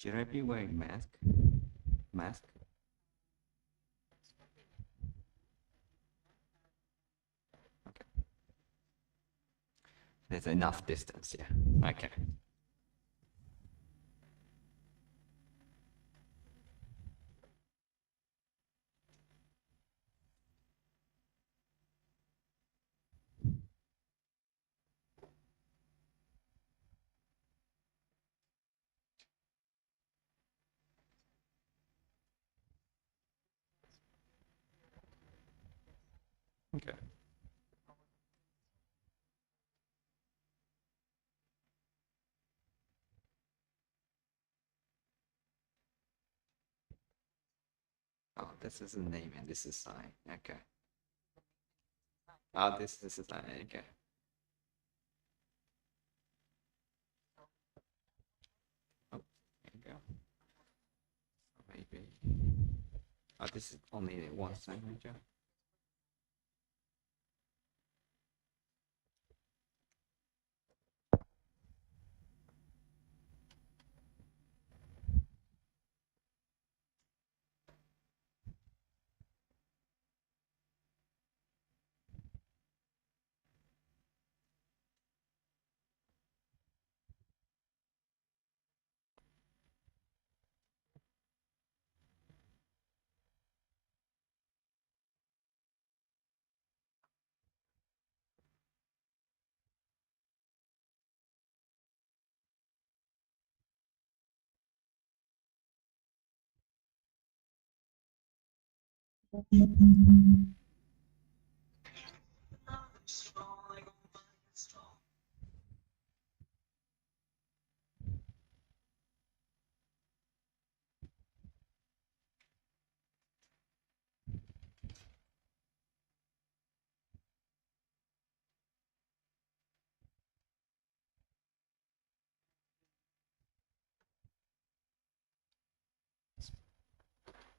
Should I be wearing mask? Mask? Okay. There's enough distance, yeah. Okay. Okay. Oh, this is a name and this is sign. Okay. Oh, this is sign. Okay. Oh, there you go. Maybe. Oh, this is only one sign, right?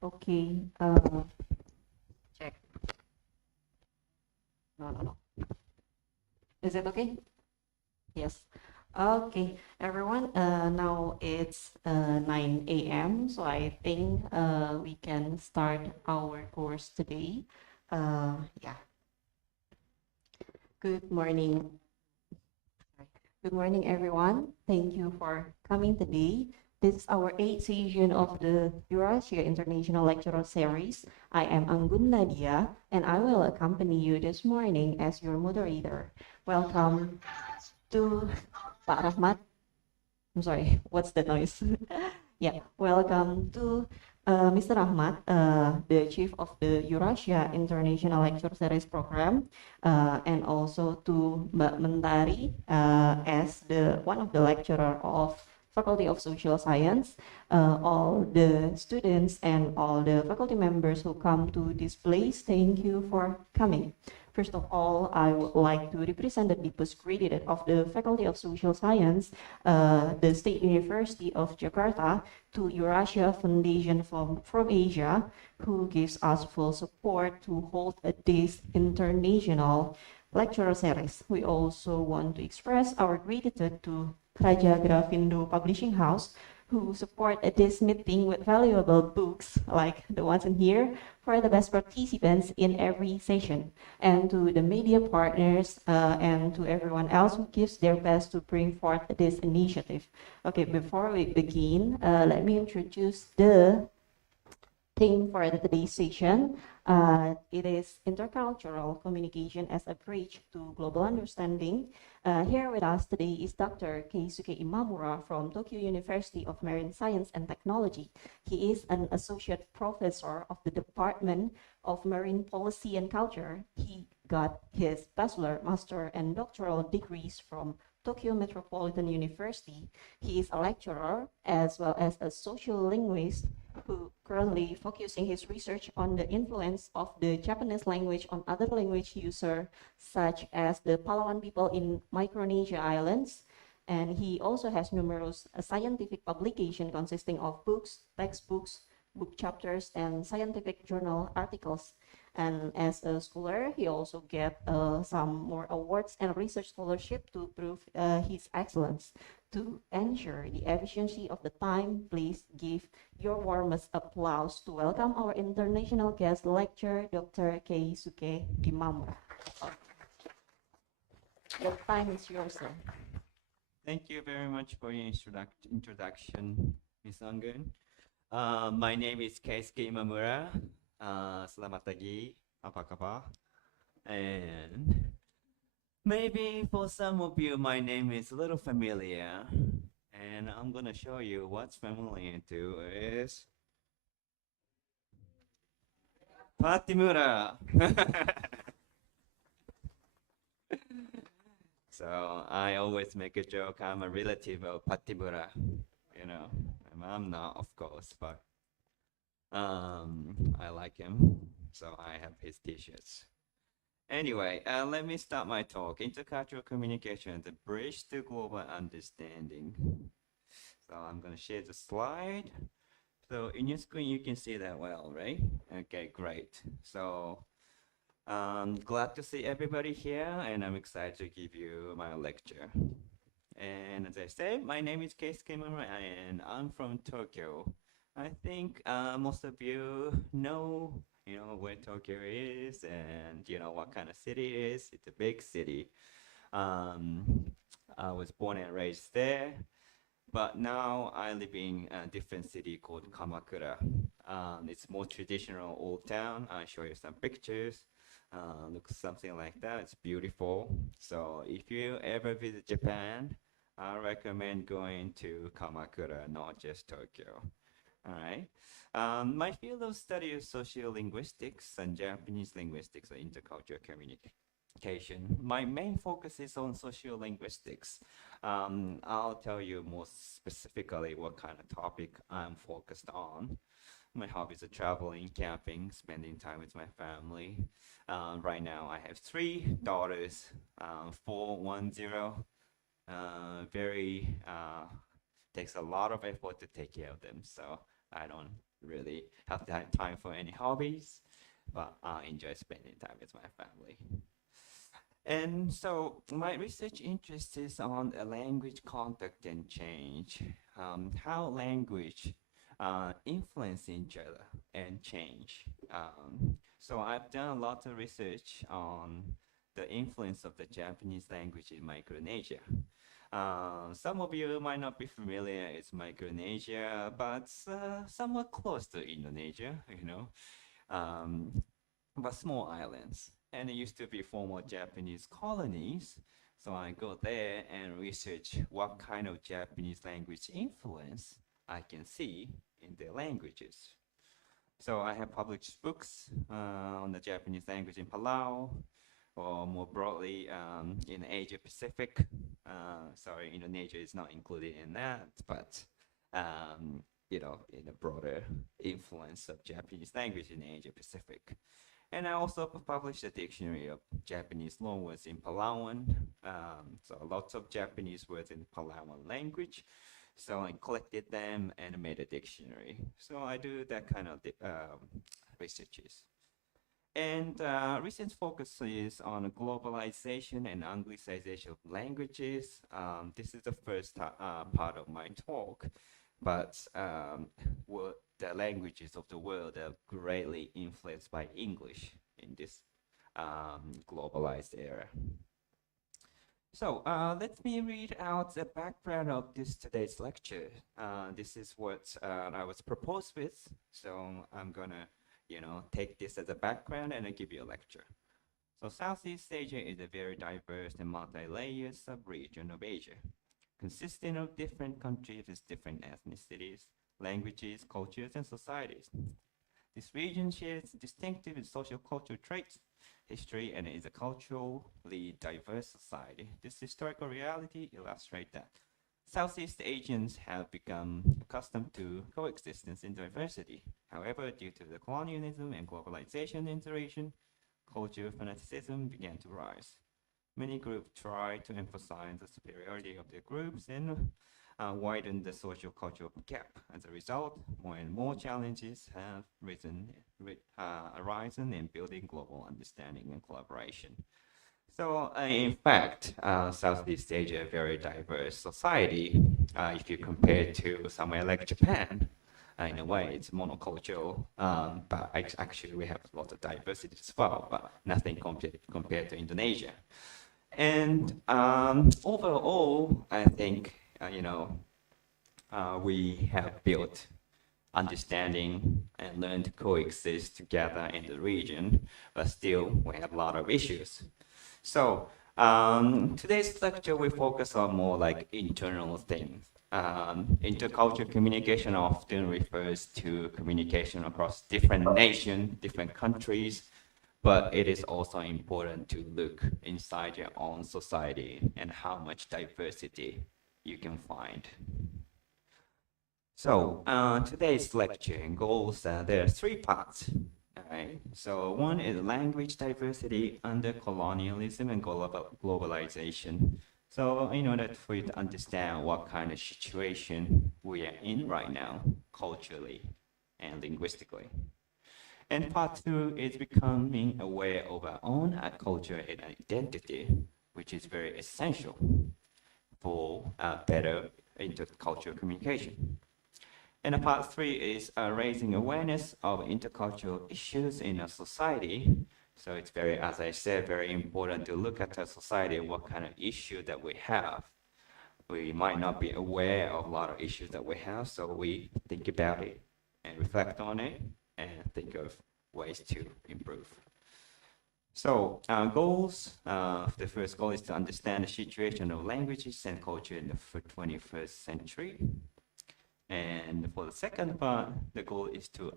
Okay, check. No, no, no. Is it okay? Yes. Okay, everyone. Now it's 9 a.m. So I think we can start our course today. Yeah. Good morning. Good morning, everyone. Thank you for coming today. This is our 8th session of the Eurasia International Lecturer Series. I am Anggun Nadia, and I will accompany you this morning as your moderator. Welcome to Pak Rahmat. I'm sorry, what's the noise? Yeah, welcome to Mr. Rahmat, the chief of the Eurasia International Lecture Series program, and also to Mbak Mentari as the one of the lecturer of Faculty of Social Science, all the students and all the faculty members who come to this place, thank you for coming. First of all, I would like to represent the deepest gratitude of the Faculty of Social Science, the State University of Jakarta, to Eurasia Foundation from Asia, who gives us full support to hold this international lecture series. We also want to express our gratitude to Raja Grafindo Publishing House, who support this meeting with valuable books like the ones in here for the best participants in every session, and to the media partners and to everyone else who gives their best to bring forth this initiative. Okay, before we begin, let me introduce the theme for today's session. It is intercultural communication as a bridge to global understanding. Here with us today is Dr. Keisuke Imamura from Tokyo University of Marine Science and Technology. He is an associate professor of the Department of Marine Policy and Culture. He got his bachelor, master, and doctoral degrees from Tokyo Metropolitan University. He is a lecturer as well as a social linguist who currently focusing his research on the influence of the Japanese language on other language users, such as the Palawan people in Micronesia Islands. And he also has numerous scientific publications consisting of books, textbooks, book chapters, and scientific journal articles. And as a scholar, he also get some more awards and research scholarship to prove his excellence. To ensure the efficiency of the time, please give your warmest applause to welcome our international guest lecturer, Dr. Keisuke Imamura. The time is yours, sir. Thank you very much for your introduction, Ms. Anggun. My name is Keisuke Imamura. Selamat pagi, apa kabar? And maybe for some of you, my name is a little familiar. And I'm going to show you what's familiar to is Patimura. So I always make a joke. I'm a relative of Patimura, you know. I'm not, of course, but I like him, so I have his T-shirts. Anyway, let me start my talk. Intercultural communication, the bridge to global understanding. So I'm gonna share the slide. So in your screen, you can see that well, right? Okay, great. So glad to see everybody here, and I'm excited to give you my lecture. And as I said, my name is Keisuke Imamura, and I'm from Tokyo. I think most of you know, where Tokyo is, and you know what kind of city it is. It's a big city. I was born and raised there, but now I live in a different city called Kamakura. It's more traditional old town. I'll show you some pictures. Looks something like that. It's beautiful. So if you ever visit Japan, I recommend going to Kamakura, not just Tokyo. All right. My field of study is sociolinguistics and Japanese linguistics or intercultural communication. My main focus is on sociolinguistics. I'll tell you more specifically what kind of topic I'm focused on. My hobbies are traveling, camping, spending time with my family. Right now, I have 3 daughters, 4, 1, 0. Very takes a lot of effort to take care of them, so I don't really have time for any hobbies, but I enjoy spending time with my family. And so my research interest is on language contact and change, how language influence each other and change. So I've done a lot of research on the influence of the Japanese language in Micronesia. Some of you might not be familiar, it's Micronesia, but somewhat close to Indonesia, but small islands. And it used to be former Japanese colonies. So I go there and research what kind of Japanese language influence I can see in their languages. So I have published books on the Japanese language in Palau, or more broadly in Asia Pacific. Sorry, Indonesia is not included in that, but in a broader influence of Japanese language in Asia Pacific. And I also published a dictionary of Japanese loanwords in Palauan. So lots of Japanese words in Palauan language. So I collected them and made a dictionary. So I do that kind of researches. And recent focus is on globalization and anglicization of languages. This is the first part of my talk, but the languages of the world are greatly influenced by English in this globalized era. So let me read out the background of today's lecture. This is what I was proposed with, so I'm gonna take this as a background and I give you a lecture. So Southeast Asia is a very diverse and multi-layered sub-region of Asia, consisting of different countries with different ethnicities, languages, cultures, and societies. This region shares distinctive social cultural traits, history, and is a culturally diverse society. This historical reality illustrates that Southeast Asians have become accustomed to coexistence in diversity. However, due to the colonialism and globalization integration, cultural fanaticism began to rise. Many groups tried to emphasize the superiority of their groups and widen the social-cultural gap. As a result, more and more challenges have arisen in building global understanding and collaboration. So, in fact, Southeast Asia, a very diverse society. If you compare to somewhere like Japan, in a way, it's monocultural, but actually we have a lot of diversity as well, but nothing compared to Indonesia. And overall, I think, we have built understanding and learned to coexist together in the region, but still we have a lot of issues. So today's lecture we focus on more like internal things. Intercultural communication often refers to communication across different nations, different countries, but it is also important to look inside your own society and how much diversity you can find. So today's lecture goals, there are three parts. All right. So one is language diversity under colonialism and globalization. So in order for you to understand what kind of situation we are in right now, culturally and linguistically. And part two is becoming aware of our own culture and identity, which is very essential for better intercultural communication. And part three is raising awareness of intercultural issues in a society. So it's very, as I said, very important to look at a society and what kind of issue that we have. We might not be aware of a lot of issues that we have, so we think about it and reflect on it and think of ways to improve. So goals, the first goal is to understand the situation of languages and culture in the 21st century. And for the second part, the goal is to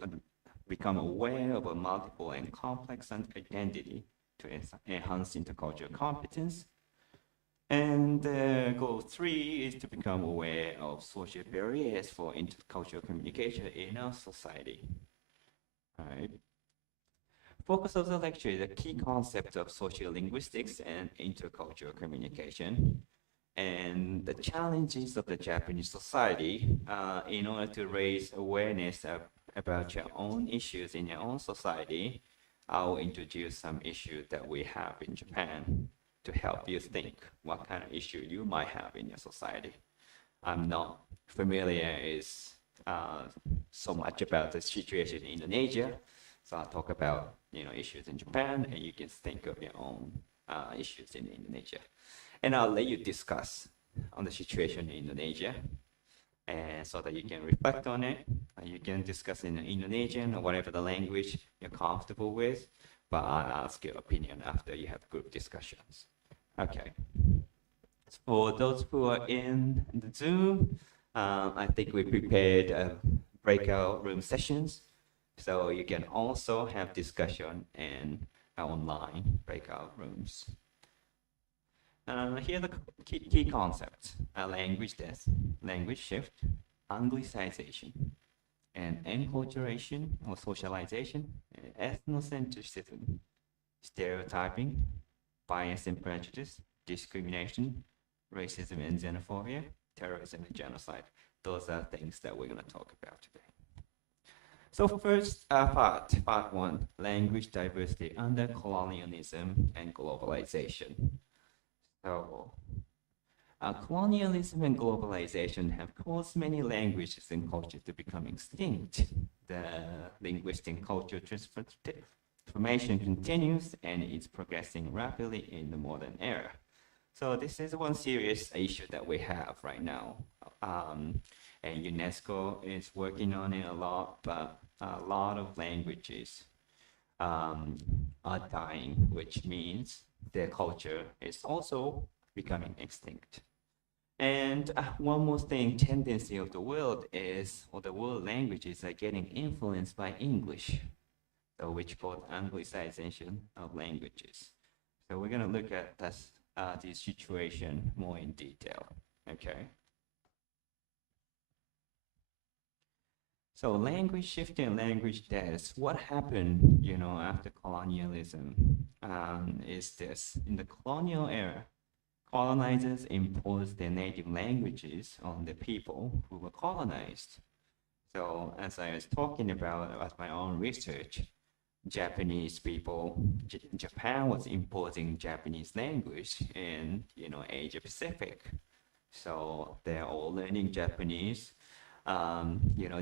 become aware of a multiple and complex identity to enhance intercultural competence. And goal three is to become aware of social barriers for intercultural communication in our society. All right. Focus of the lecture is the key concept of sociolinguistics and intercultural communication and the challenges of the Japanese society in order to raise awareness about your own issues in your own society. I'll introduce some issues that we have in Japan to help you think what kind of issue you might have in your society. I'm not familiar so much about the situation in Indonesia, so I'll talk about issues in Japan, and you can think of your own issues in Indonesia. And I'll let you discuss on the situation in Indonesia, and so that you can reflect on it. You can discuss in Indonesian or whatever the language you're comfortable with, but I'll ask your opinion after you have group discussions. Okay. For those who are in the Zoom, I think we prepared breakout room sessions, so you can also have discussion in online breakout rooms. Here are the key concepts: language death, language shift, Anglicization, and enculturation or socialization, ethnocentrism, stereotyping, bias and prejudice, discrimination, racism and xenophobia, terrorism and genocide. Those are things that we're going to talk about today. So first part one, language diversity under colonialism and globalization. So colonialism and globalization have caused many languages and cultures to become extinct. The linguistic and cultural transformation continues and is progressing rapidly in the modern era. So this is one serious issue that we have right now. And UNESCO is working on it a lot, but a lot of languages are dying, which means their culture is also becoming extinct. And one more thing, tendency of the world is, or the world languages are getting influenced by English, so which called Anglicization of languages. So we're going to look at this situation more in detail, okay? So language shift and language death, what happened, after colonialism is this. In the colonial era, colonizers imposed their native languages on the people who were colonized. So as I was talking about my own research, Japanese people, Japan was imposing Japanese language in, Asia Pacific. So they're all learning Japanese.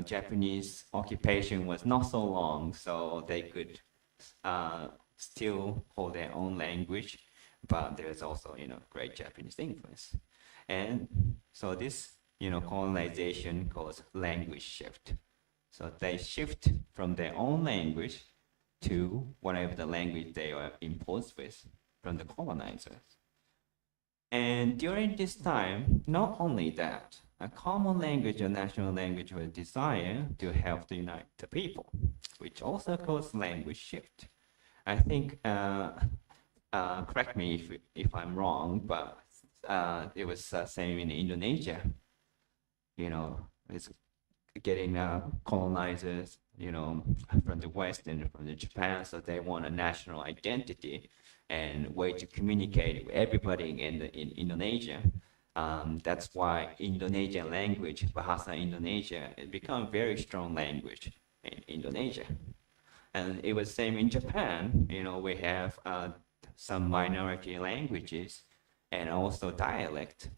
Japanese occupation was not so long, so they could still hold their own language, but there's also, great Japanese influence. And so this, colonization caused language shift. So they shift from their own language to whatever the language they were imposed with from the colonizers. And during this time, not only that, a common language or national language was desired to help to unite the people, which also caused language shift. I think, correct me if I'm wrong, but it was same in Indonesia. It's getting colonizers, from the West and from the Japan, so they want a national identity and way to communicate with everybody in Indonesia. That's why Indonesian language, Bahasa Indonesia, it become very strong language in Indonesia. And it was same in Japan. We have some minority languages and also dialect,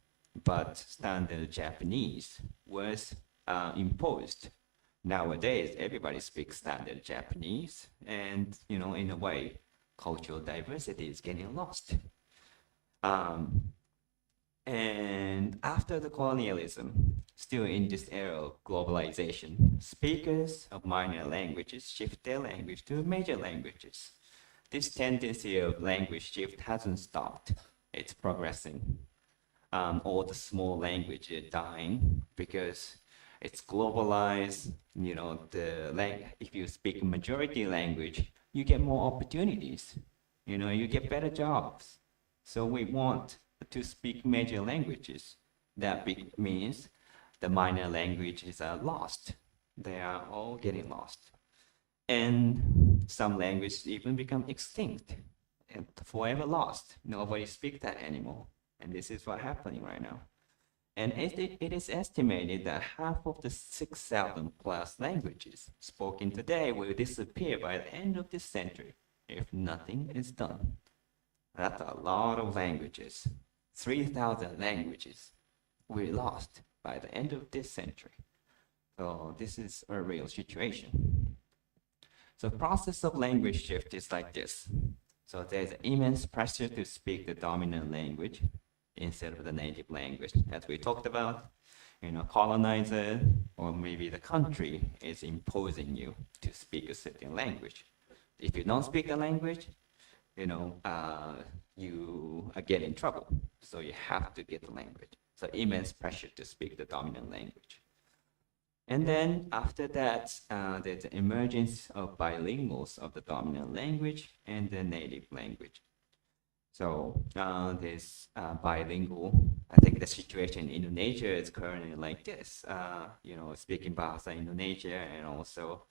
but standard Japanese was imposed. Nowadays, everybody speaks standard Japanese, and in a way, cultural diversity is getting lost. And after the colonialism, still in this era of globalization, speakers of minor languages shift their language to major languages. This tendency of language shift hasn't stopped. It's progressing. All the small languages are dying because it's globalized. If you speak a majority language, you get more opportunities. You get better jobs. So we want to speak major languages. That means the minor languages are lost. They are all getting lost. And some languages even become extinct and forever lost. Nobody speaks that anymore. And this is what's happening right now. And it is estimated that half of the 6,000 plus languages spoken today will disappear by the end of this century if nothing is done. That's a lot of languages. 3,000 languages will be lost by the end of this century. So this is a real situation. So the process of language shift is like this. So there's immense pressure to speak the dominant language instead of the native language, as we talked about. Colonizer or maybe the country is imposing you to speak a certain language. If you don't speak the language, you get in trouble. So you have to get the language. So immense pressure to speak the dominant language. And then after that, there's the emergence of bilinguals of the dominant language and the native language. So this bilingual, I think the situation in Indonesia is currently like this, speaking Bahasa Indonesia and also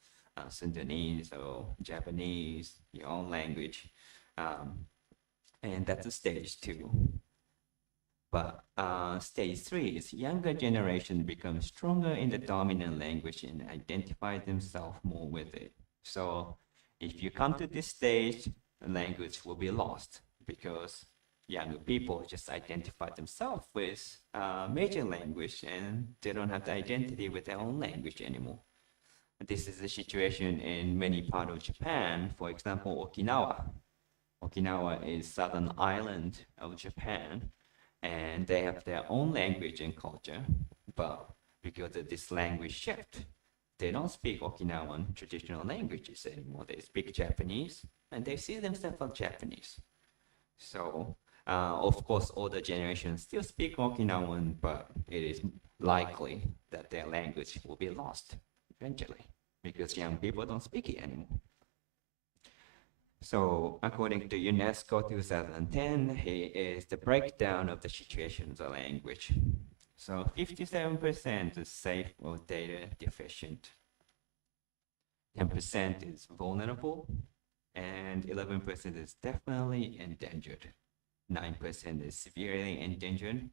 Sundanese or Japanese, your own language. And that's a stage 2. But stage 3 is younger generation become stronger in the dominant language and identify themselves more with it. So if you come to this stage, the language will be lost because younger people just identify themselves with major language and they don't have the identity with their own language anymore. This is the situation in many parts of Japan. For example, Okinawa. Okinawa is southern island of Japan, and they have their own language and culture, but because of this language shift, they don't speak Okinawan traditional languages anymore. They speak Japanese, and they see themselves as Japanese. So, of course, older generations still speak Okinawan, but it is likely that their language will be lost eventually because young people don't speak it anymore. So according to UNESCO 2010, here is the breakdown of the situations of language. So 57% is safe or data deficient, 10% is vulnerable, and 11% is definitely endangered. 9% is severely endangered,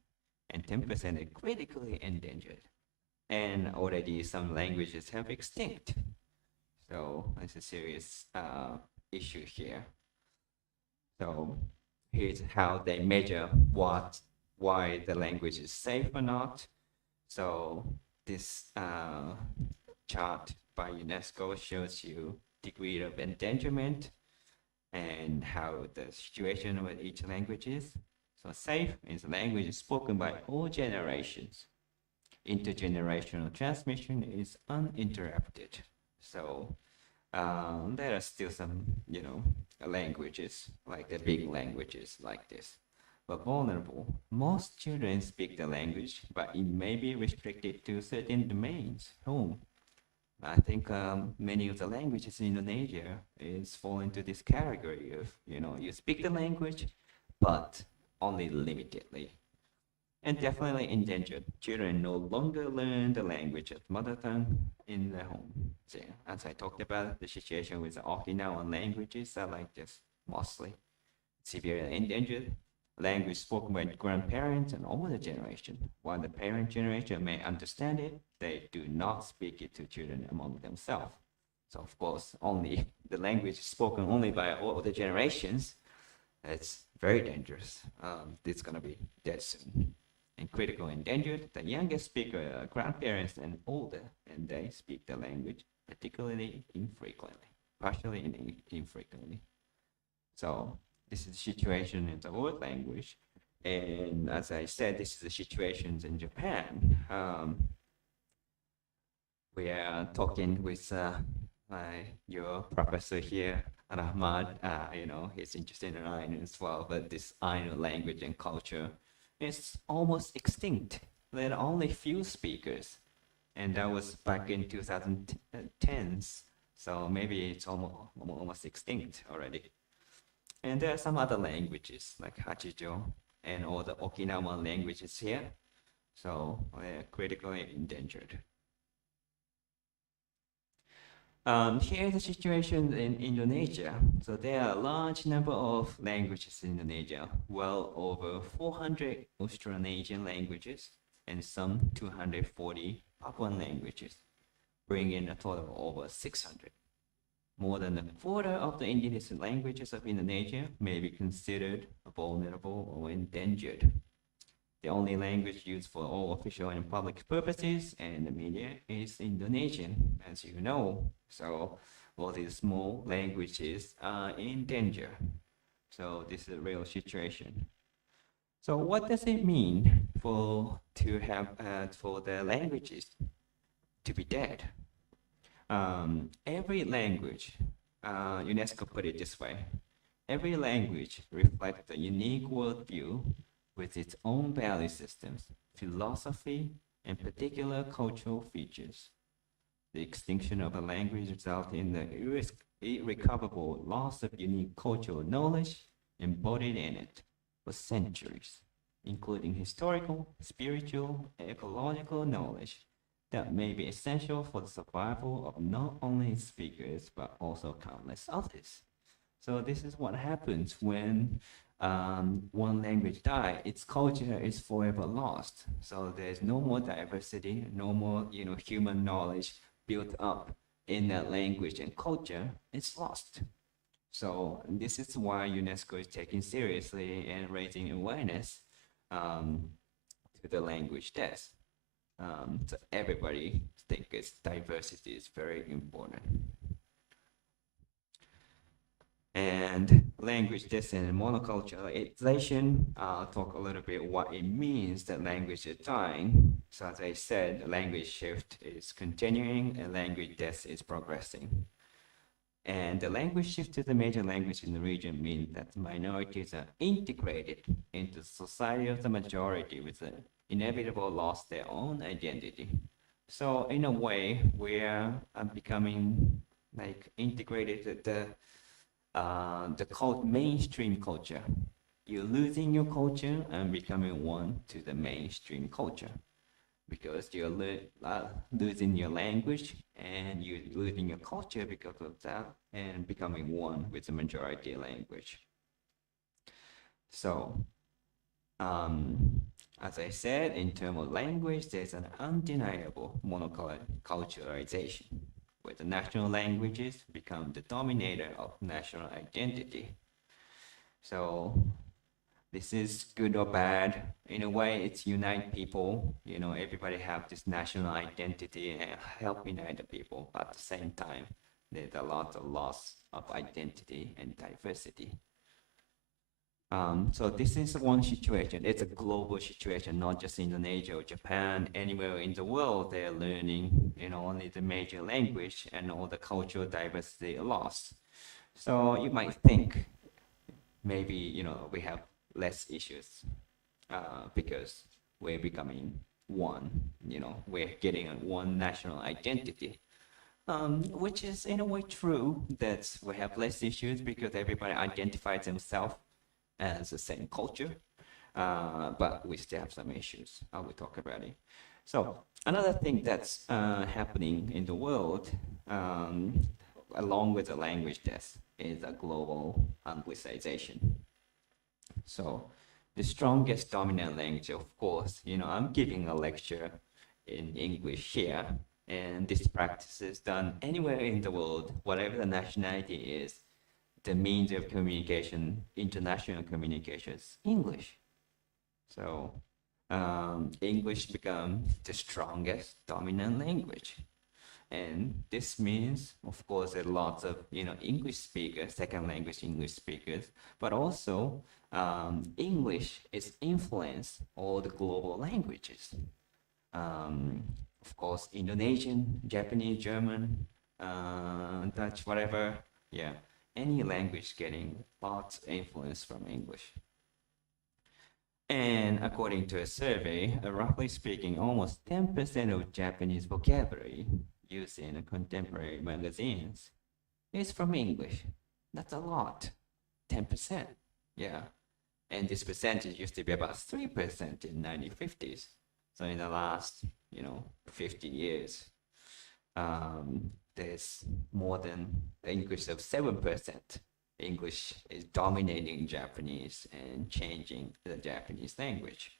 and 10% is critically endangered. And already some languages have extinct. So it's a serious issue here. So here's how they measure why the language is safe or not. So this chart by UNESCO shows you degree of endangerment and how the situation with each language is. So safe is a language spoken by all generations. Intergenerational transmission is uninterrupted. So there are still some, languages, like the big languages like this. But vulnerable, most children speak the language, but it may be restricted to certain domains. Home. I think many of the languages in Indonesia is fall into this category of, you speak the language, but only limitedly. And definitely endangered. Children no longer learn the language of mother tongue in their home. So, as I talked about, the situation with the Okinawan languages are like this, mostly. Severely endangered. Language spoken by grandparents and older generation. While the parent generation may understand it, they do not speak it to children among themselves. So of course, only the language spoken only by older generations, it's very dangerous. It's gonna be dead soon. And critical endangered, the youngest speaker are grandparents and older, and they speak the language particularly infrequently, partially infrequently. So this is the situation in the world language. And as I said, this is the situation in Japan. We are talking with your professor here, Rahmat. He's interested in Ainu as well, but this Ainu language and culture is almost extinct. There are only few speakers, and that was back in 2010s. So maybe it's almost extinct already. And there are some other languages like Hachijo and all the Okinawan languages here. So they're critically endangered. Here's the situation in Indonesia. So there are a large number of languages in Indonesia, well over 400 Austronesian languages and some 240 Papuan languages, bringing a total of over 600. More than a quarter of the indigenous languages of Indonesia may be considered vulnerable or endangered. The only language used for all official and public purposes and the media is Indonesian, as you know. So all these small languages are in danger. So this is a real situation. So what does it mean for the languages to be dead? Every language, UNESCO put it this way, every language reflects a unique worldview with its own value systems, philosophy, and particular cultural features. The extinction of a language results in the irrecoverable loss of unique cultural knowledge embodied in it for centuries, including historical, spiritual, and ecological knowledge that may be essential for the survival of not only its speakers, but also countless others. So this is what happens when one language dies, its culture is forever lost. So there's no more diversity, no more human knowledge built up in that language and culture. It's lost. So this is why UNESCO is taking seriously and raising awareness to the language death. So everybody thinks diversity is very important. And language death and monoculturalization, I'll talk a little bit what it means that language is dying. So as I said, language shift is continuing and language death is progressing. And the language shift to the major language in the region means that minorities are integrated into the society of the majority with the inevitable loss their own identity. So in a way, we are becoming like integrated the mainstream culture. You're losing your culture and becoming one to the mainstream culture because you're losing your language and you're losing your culture because of that and becoming one with the majority language. So, as I said, in terms of language, there's an undeniable monoculturalization. where the national languages become the dominator of national identity. So this is good or bad. In a way, it's unite people. You know, everybody have this national identity and help unite the people. But at the same time, there's a lot of loss of identity and diversity. So this is one situation. It's a global situation, not just Indonesia or Japan. Anywhere in the world, they're learning, you know, only the major language, and all the cultural diversity are lost. So you might think maybe, you know, we have less issues because we're becoming one. You know, we're getting one national identity. Which is in a way true, that we have less issues because everybody identifies themselves as the same culture, but we still have some issues. I will talk about it. So another thing that's happening in the world, along with the language test, is a global anglicization. So the strongest dominant language, of course, you know, I'm giving a lecture in English here, and this practice is done anywhere in the world, whatever the nationality is. The means of communication, international communication, is English. So English becomes the strongest dominant language. And this means, of course, there are lots of, you know, English speakers, second language English speakers, but also English is influenced all the global languages. Of course, Indonesian, Japanese, German, Dutch, whatever, yeah. Any language getting lots of influence from English. And according to a survey, roughly speaking, almost 10% of Japanese vocabulary used in contemporary magazines is from English. That's a lot, 10%, yeah. And this percentage used to be about 3% in 1950s. So in the last, you know, 50 years, there's more than the increase of 7%. English is dominating Japanese and changing the Japanese language.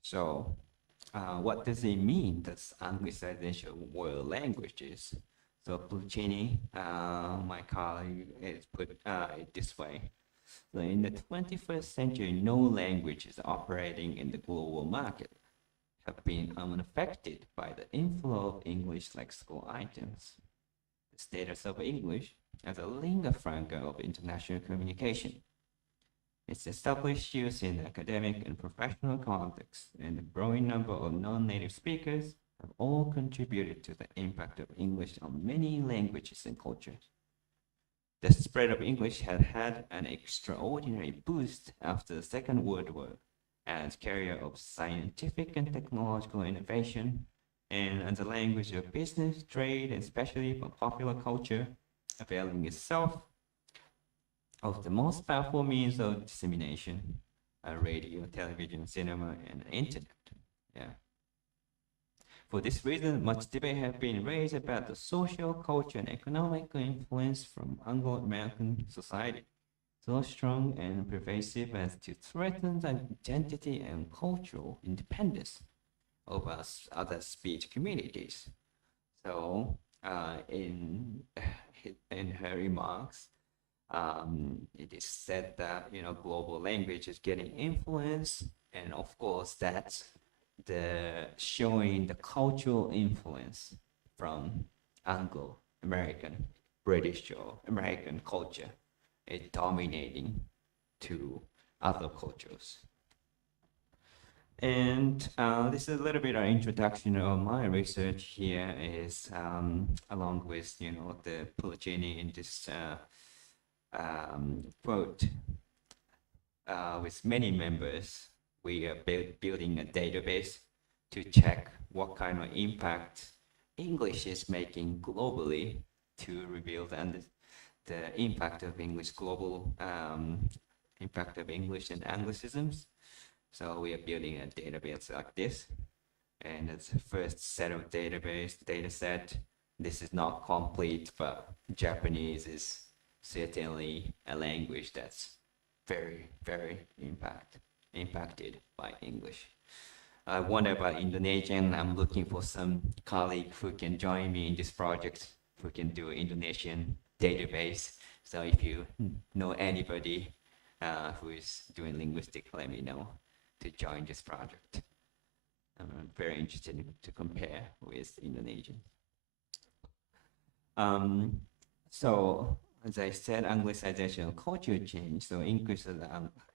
So what does it mean, that's anglicization of world languages? So Puccini, my colleague, has put it this way. So in the 21st century, no language is operating in the global market have been unaffected by the inflow of English lexical items. The status of English as a lingua franca of international communication. Its established use in academic and professional contexts and the growing number of non-native speakers have all contributed to the impact of English on many languages and cultures. The spread of English had had an extraordinary boost after the Second World War as carrier of scientific and technological innovation, and as a language of business, trade, and especially for popular culture, availing itself of the most powerful means of dissemination, radio, television, cinema, and internet. Yeah. For this reason, much debate has been raised about the social, culture, and economic influence from Anglo-American society, so strong and pervasive as to threaten the identity and cultural independence of us other speech communities. So in her remarks, it is said that, you know, global language is getting influence, and of course that's the showing the cultural influence from Anglo-American, British or American culture is dominating to other cultures. And this is a little bit of introduction of my research here is along with, you know, the Puccini in this quote with many members. We are building a database to check what kind of impact English is making globally to reveal the impact of English global impact of English and Anglicisms. So we are building a database like this, and it's the first set of data set. This is not complete, but Japanese is certainly a language that's very, very impacted by English. I wonder about Indonesian. I'm looking for some colleague who can join me in this project, who can do Indonesian database. So if you know anybody who is doing linguistic, let me know to join this project. I'm very interested to compare with Indonesian. So as I said, Anglicization of culture change. So increase of the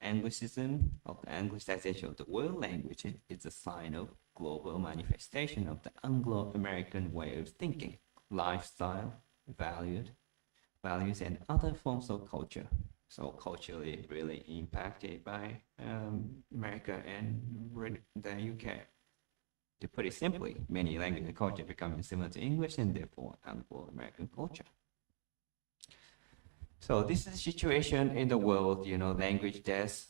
Anglicism of the Anglicization of the world language is a sign of global manifestation of the Anglo-American way of thinking, lifestyle, values, and other forms of culture. So culturally really impacted by America and the UK. To put it simply, many language and culture becoming similar to English and therefore Anglo-American culture. So this is a situation in the world, language death,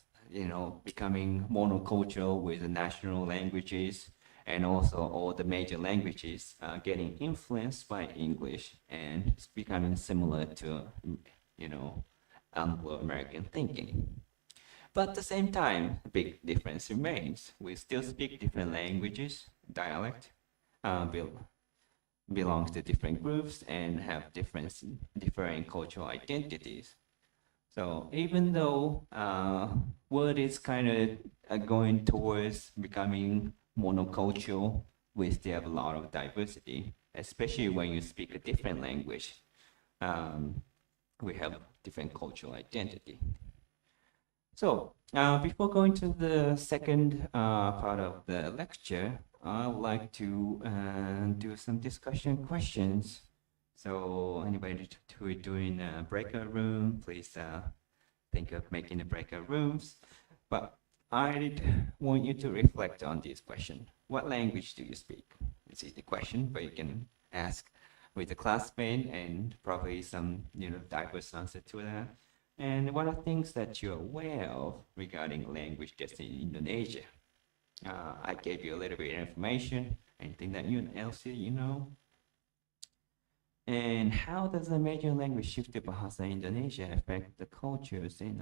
becoming monocultural with the national languages, and also all the major languages getting influenced by English and it's becoming similar to, Anglo-American thinking. But at the same time, a big difference remains. We still speak different languages, dialect, belongs to different groups and have differing cultural identities. So even though word is kind of going towards becoming monocultural, we still have a lot of diversity, especially when you speak a different language. We have different cultural identity. So before going to the second part of the lecture, I would like to do some discussion questions. So anybody who is doing a breakout room, please think of making the breakout rooms. But I want you to reflect on this question. What language do you speak? It's easy question, but you can ask with a classmate and probably some diverse answer to that. And what are things that you're aware of regarding language that's in Indonesia? I gave you a little bit of information. Anything that else you know? And how does the major language shift to Bahasa Indonesia affect the cultures in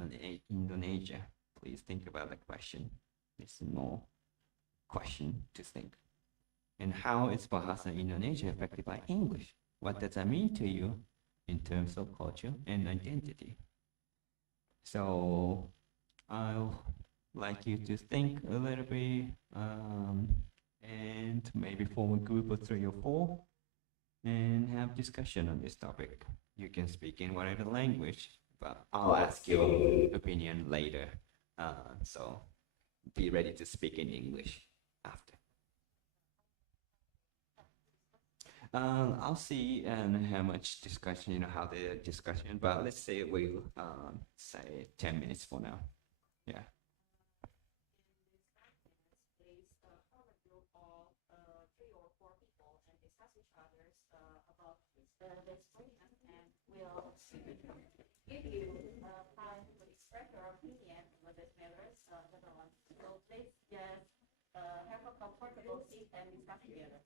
Indonesia? Please think about the question. It's more question to think. And how is Bahasa Indonesia affected by English? What does that mean to you in terms of culture and identity? So I'll like you to think a little bit and maybe form a group of 3 or 4 and have discussion on this topic. You can speak in whatever language, but I'll ask your opinion later. So be ready to speak in English after. I'll see how much discussion, how the discussion, but let's say we'll say 10 minutes for now. Yeah. Give you time to express your opinion on this matters, everyone. So please just have a comfortable seat and discuss together.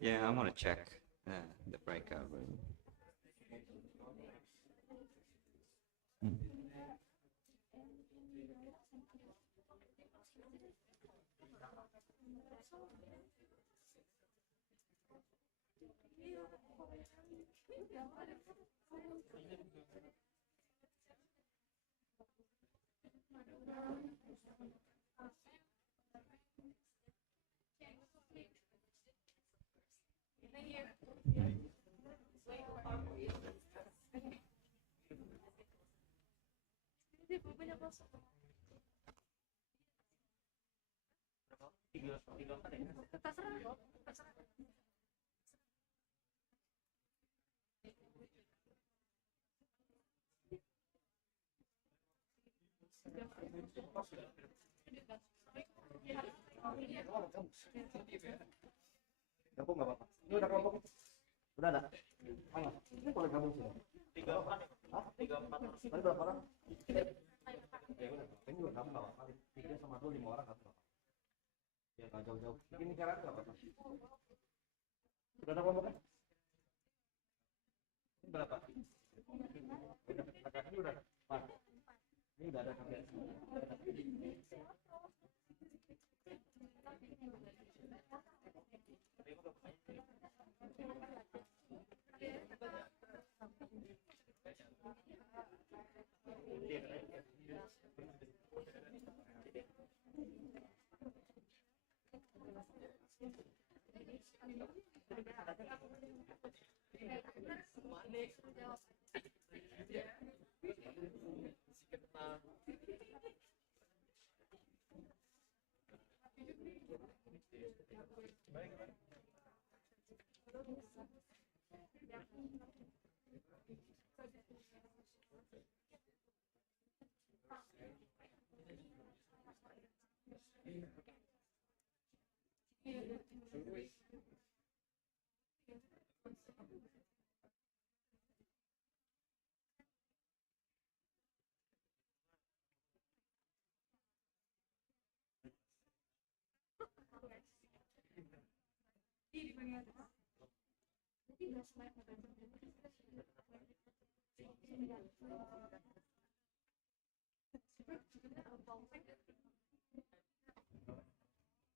Yeah, I want to check the breakout room. Gabung nggak apa-apa. Ini udah kelompok. Udah ada. Mana? Ini boleh gabung sih. 3 orang. Hah? 3-4. Tadi berapa orang? Ya udah. Ini juga gabung nggak apa-apa. 3 sama 2 5 orang satu. Ya nggak jauh-jauh. Ini cara nggak apa-apa. Udah ada kelompoknya? Ini berapa? Ini udah. Pak. Ini udah ada kamera.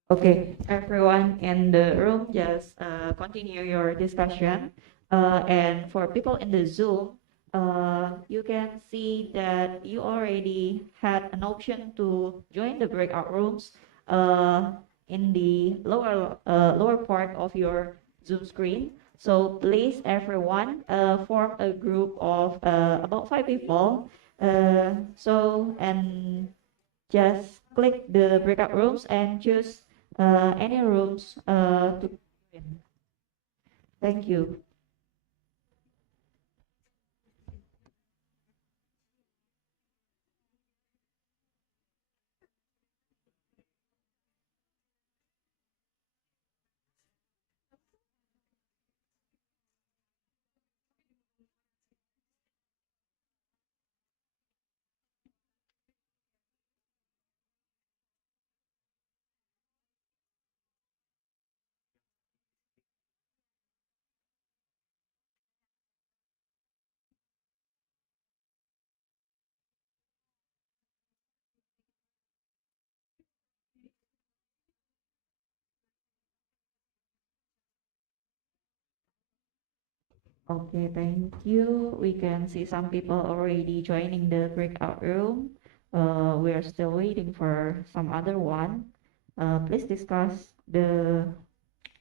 Okay, everyone in the room, just continue your discussion. And for people in the Zoom, you can see that you already had an option to join the breakout rooms in the lower part of your Zoom screen. So please, everyone, form a group of about 5 people. And just click the breakout rooms and choose any rooms to join. Thank you. Okay, thank you. We can see some people already joining the breakout room. We are still waiting for some other one. Please discuss the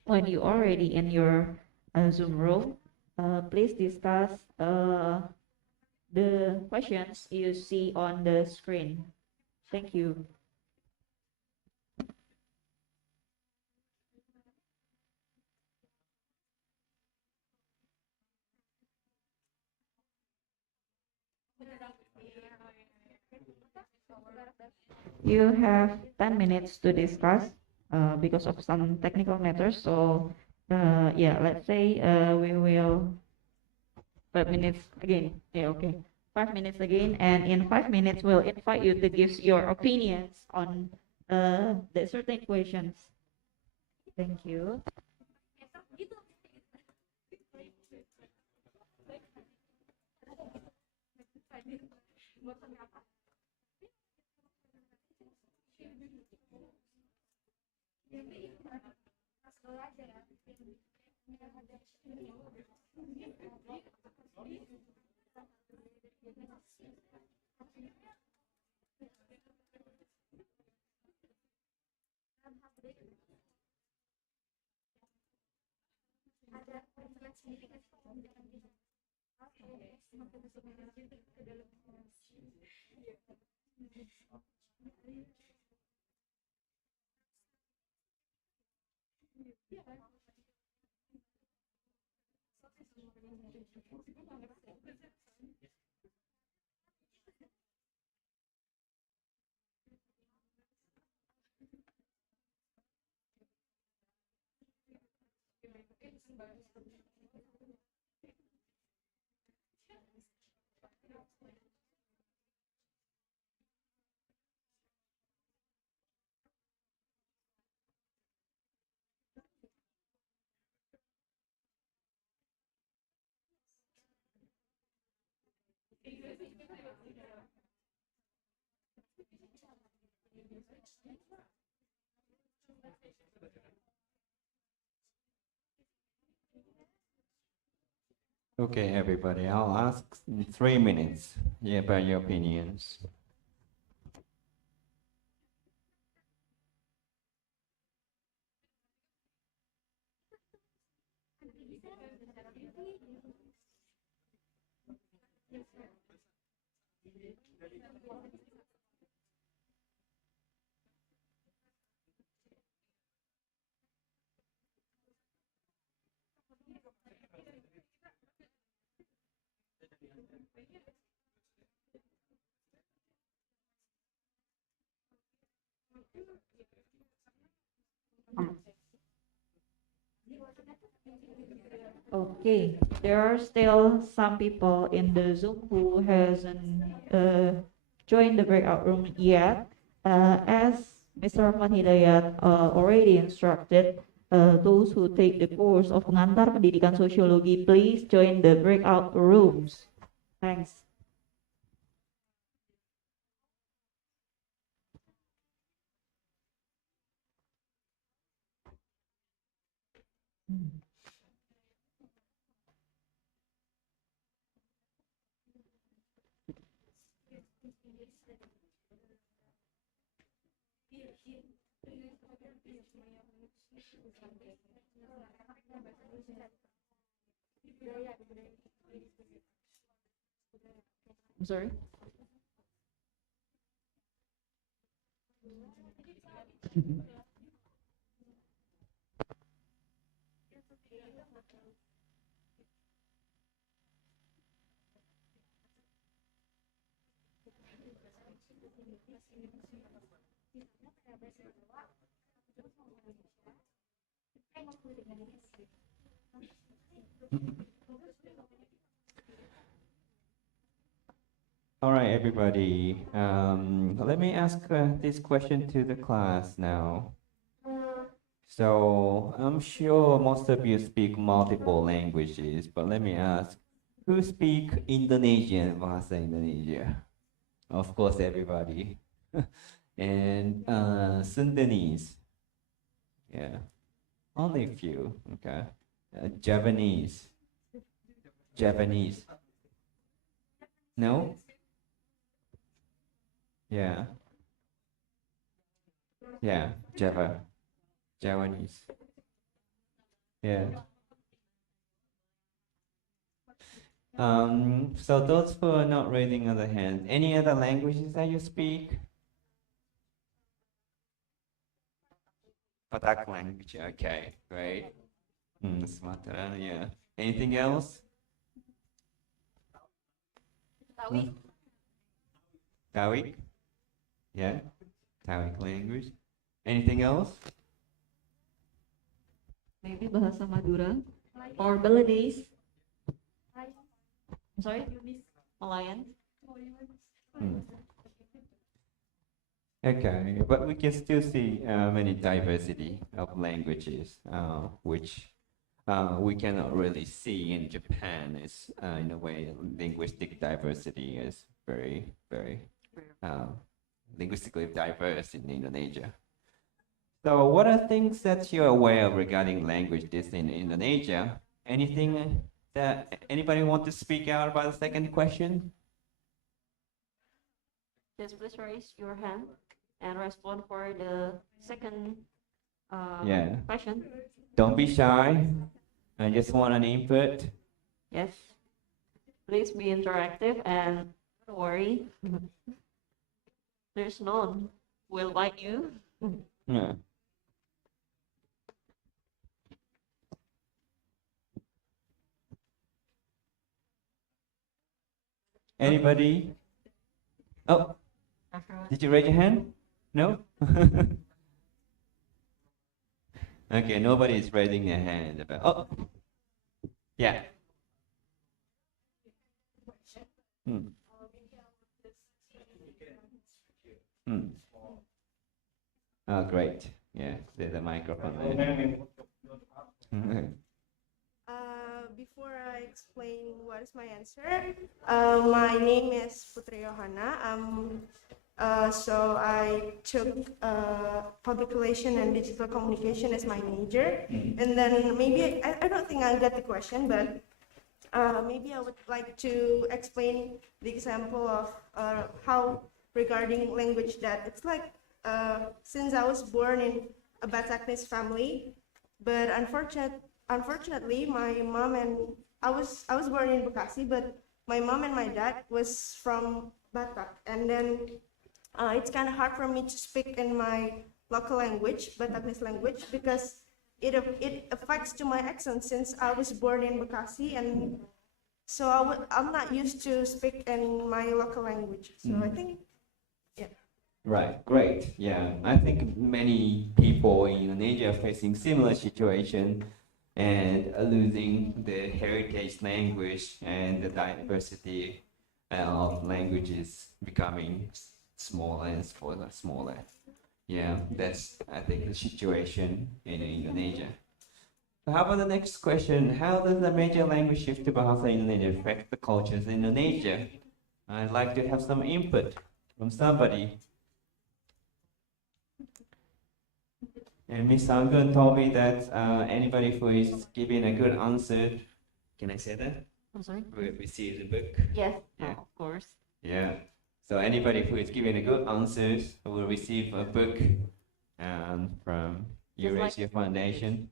when you already in your Zoom room. Please discuss the questions you see on the screen. Thank you. You have 10 minutes to discuss because of some technical matters. So, yeah, let's say we will 5 minutes again. Yeah, okay. 5 minutes again, and in 5 minutes, we'll invite you to give your opinions on the certain questions. Thank you. Okay, everybody, I'll ask in 3 minutes. Yeah, about your opinions. Okay, there are still some people in the Zoom who hasn't joined the breakout room yet. As Mr. Rahman Hidayat already instructed, those who take the course of Pengantar Pendidikan Sosiologi, please join the breakout rooms. Thanks. I'm sorry. All right, everybody. Let me ask this question to the class now. So I'm sure most of you speak multiple languages, but let me ask, who speak Indonesian, Bahasa Indonesia? Of course, everybody. And Sundanese. Yeah, only a few. Okay. Japanese. Japanese. No? Yeah. Yeah, Japanese. Yeah. So those who are not raising other hands, any other languages that you speak? Batak language, okay, great. Sumatera, yeah. Anything else? Tawi? Tawik? Yeah, Tawik language. Anything else? Maybe Bahasa Madura or Balinese. I'm sorry? Malayan. Okay, but we can still see many diversity of languages, which we cannot really see in Japan. Is in a way, linguistic diversity is very, very linguistically diverse in Indonesia. So, what are things that you're aware of regarding languages in Indonesia? Anything that anybody want to speak out about the second question? Just please raise your hand and respond for the second Yeah. question. Don't be shy. I just want an input. Yes. Please be interactive and don't worry. There's none. We'll bite you. Yeah. Anybody? Oh, did you raise your hand? No? Okay, nobody is raising their hand. Oh, Yeah. Hmm. Hmm. Oh, great. Yeah, there's a microphone there. Before I explain what is my answer, my name is Putri Yohana. So I took public relation and digital communication as my major. And then maybe, I don't think I got the question, but maybe I would like to explain the example of how regarding language that it's like, since I was born in a Bataknis family, but unfortunately, my mom and I was born in Bekasi, but my mom and my dad was from Batak, and then it's kind of hard for me to speak in my local language, Bataknis language, because it affects to my accent since I was born in Bekasi, and so I'm not used to speak in my local language. So I think, yeah. Right, great. Yeah, I think many people in Indonesia are facing similar situation and losing the heritage language and the diversity of languages becoming smaller and smaller. Yeah, that's, I think, the situation in Indonesia. So how about the next question? How does the major language shift to Bahasa Indonesia affect the cultures in Indonesia? I'd like to have some input from somebody. And Miss Sanggun told me that anybody who is giving a good answer, can I say that? I'm sorry? Will receive the book. Yes, Yeah. of course. Yeah. So anybody who is giving a good answers will receive a book from Eurasia Foundation.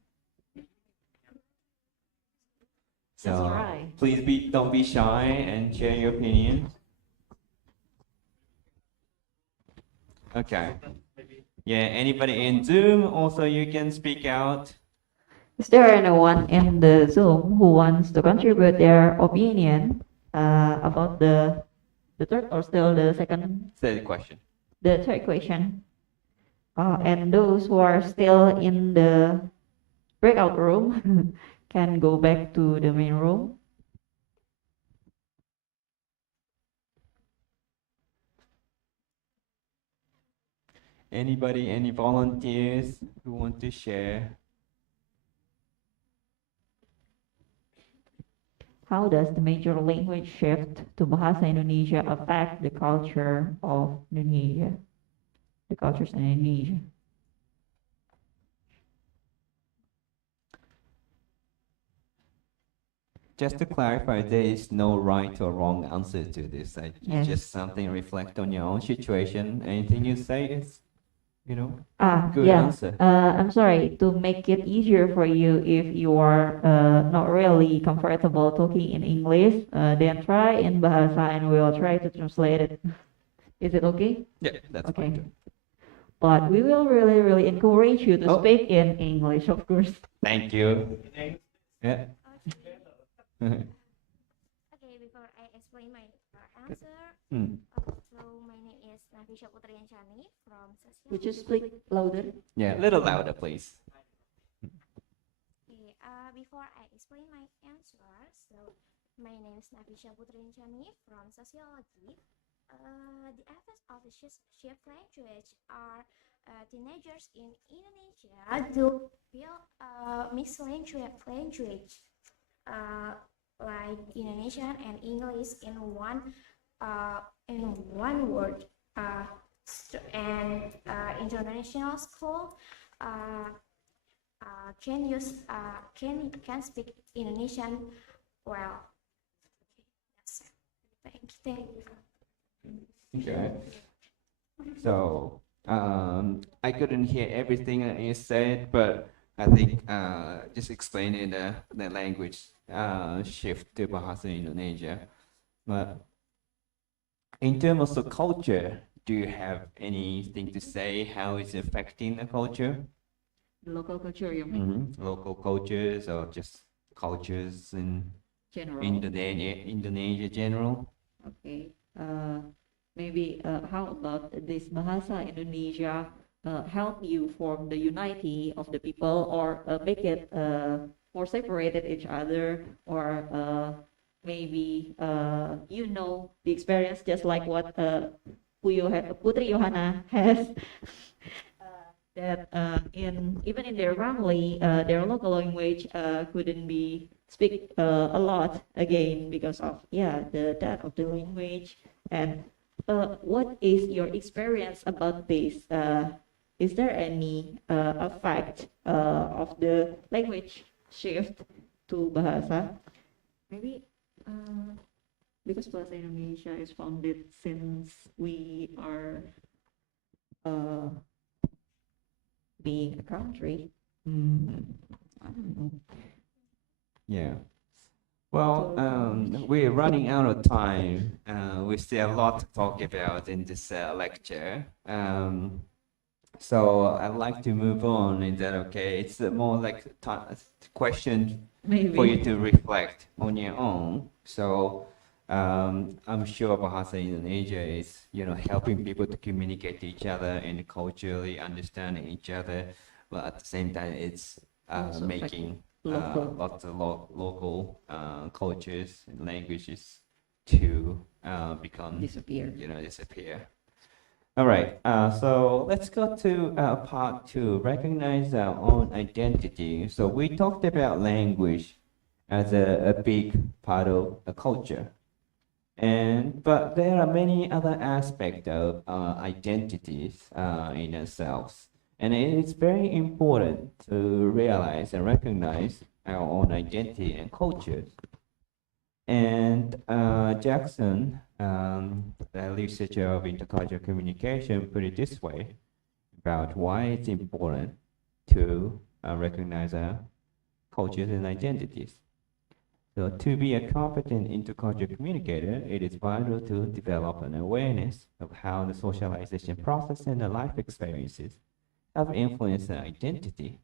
So That's right. please don't be shy and share your opinion. Okay. Yeah, anybody in Zoom, also you can speak out. Is there anyone in the Zoom who wants to contribute their opinion about the third or still the second? Third question. The third question. And those who are still in the breakout room can go back to the main room. Anybody, any volunteers who want to share? How does the major language shift to Bahasa Indonesia affect the culture of Indonesia? The cultures in Indonesia. Just to clarify, there is no right or wrong answer to this. Yes. Just something reflect on your own situation. Anything you say is, good Yeah. answer. I'm sorry, to make it easier for you if you are not really comfortable talking in English, then try in Bahasa and we'll try to translate it. Is it okay? Yeah, that's Okay. fine. But we will really, really encourage you to Oh. speak in English, of course. Thank you. Yeah. Okay, before I explain my answer, so my name is Nafisha Putrianchani from Sociology. Would you speak louder? Yeah, a little louder, please. Okay, before I explain my answer, so my name is Nafisha Putrianchani from Sociology. The effects of the shift language are teenagers in Indonesia do build mixed language. Like Indonesian and English in one word, and international school can speak Indonesian well. Okay, thank you. Okay. So, I couldn't hear everything that you said, but I think just explaining the language shift to Bahasa Indonesia. But in terms of culture, do you have anything to say how it's affecting the culture? The local culture, you mean? Local cultures or just cultures in General. Indonesia general? Okay. Maybe how about this Bahasa Indonesia help you form the unity of the people or make it more separated each other, or maybe you know the experience just like what Putri Yohana has, that in even in their family, their local language couldn't be speak a lot again because of the death of the language. And what is your experience about this? Is there any effect of the language shift to bahasa? Maybe because Bahasa Indonesia is founded since we are being a country. I don't know. Yeah. Well, we're running out of time. We still have a lot to talk about in this lecture. So I'd like to move on. Is that okay? It's more like a question for you Maybe. to reflect on your own. So I'm sure Bahasa Indonesia is, helping people to communicate to each other and culturally understand each other, but at the same time, it's Also making local. lots of local cultures and languages to become, Disappear. disappear. All right, so let's go to part two, recognize our own identity. So we talked about language as a big part of a culture. But there are many other aspects of identities in ourselves. And it is very important to realize and recognize our own identity and cultures. And Jackson, the researcher of intercultural communication, put it this way about why it's important to recognize our cultures and identities. So to be a competent intercultural communicator, it is vital to develop an awareness of how the socialization process and the life experiences have influenced our identity,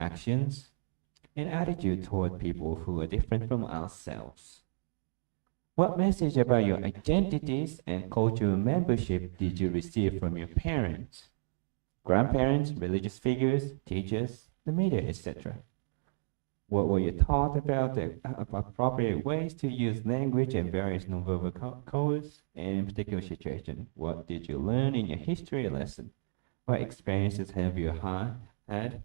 actions, and attitude toward people who are different from ourselves. What message about your identities and cultural membership did you receive from your parents, grandparents, religious figures, teachers, the media, etc.? What were you taught about the appropriate ways to use language and various nonverbal codes in particular situation? What did you learn in your history lesson? What experiences have you had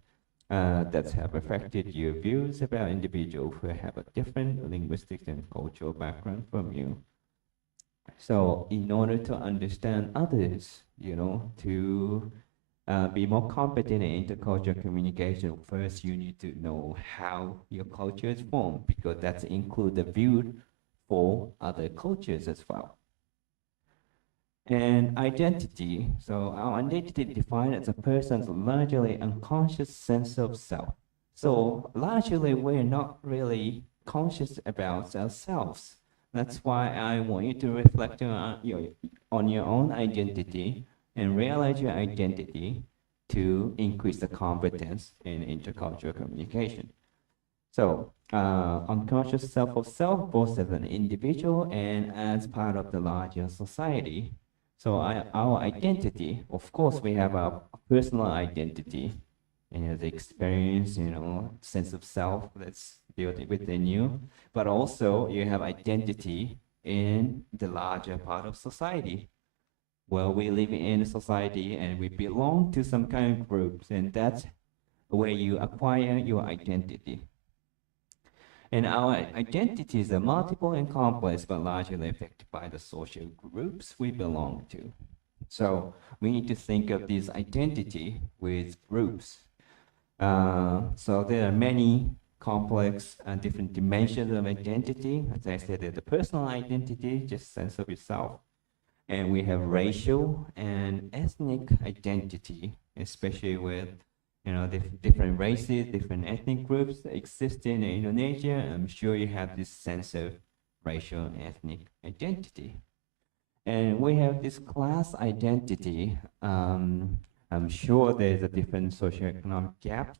that have affected your views about individuals who have a different linguistic and cultural background from you? So in order to understand others, to be more competent in intercultural communication, first you need to know how your culture is formed, because that's include the view for other cultures as well. And identity. So our identity defined as a person's largely unconscious sense of self. So largely we're not really conscious about ourselves. That's why I want you to reflect on your own identity and realize your identity to increase the competence in intercultural communication. So, unconscious self of self, both as an individual and as part of the larger society. So, our identity, of course, we have our personal identity, the experience, sense of self that's built within you, but also you have identity in the larger part of society. Well, we live in a society and we belong to some kind of groups, and that's where you acquire your identity. And our identities are multiple and complex, but largely affected by the social groups we belong to. So we need to think of this identity with groups. So there are many complex and different dimensions of identity. As I said, there's the personal identity, just sense of yourself. And we have racial and ethnic identity, especially with different races, different ethnic groups that exist in Indonesia. I'm sure you have this sense of racial and ethnic identity. And we have this class identity. I'm sure there's a different socioeconomic gap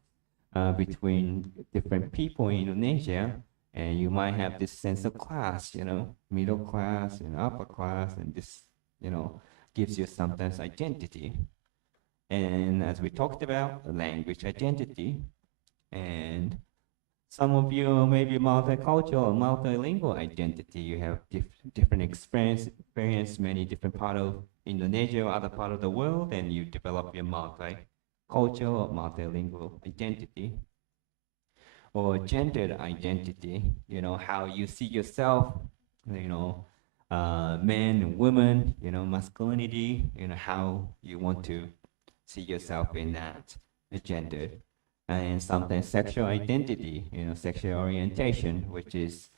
between different people in Indonesia. And you might have this sense of class, middle class and upper class, and this, gives you sometimes identity. And as we talked about, language identity. And Some of you may be multicultural, multilingual identity. You have different experience many different part of Indonesia or other part of the world, and you develop your multicultural, multilingual identity. Or gendered identity, how you see yourself, you know, men and women, masculinity, how you want to see yourself in that gender. And sometimes sexual identity, sexual orientation, which is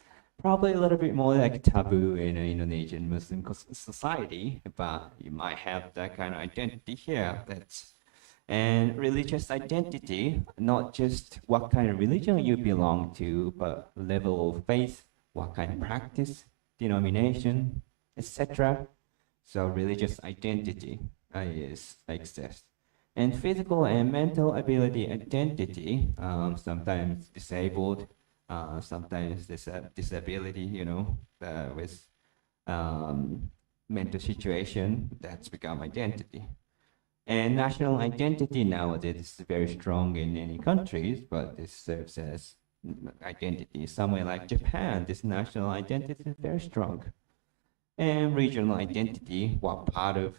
probably a little bit more like taboo in Indonesian Muslim society, but you might have that kind of identity here. And religious identity, not just what kind of religion you belong to, but level of faith, what kind of practice, denomination, etc. So religious identity is exists. And physical and mental ability identity, sometimes disabled, sometimes disability, with mental situation, that's become identity. And national identity nowadays is very strong in many countries, but this serves as identity. Somewhere like Japan, this national identity is very strong. And regional identity, what part of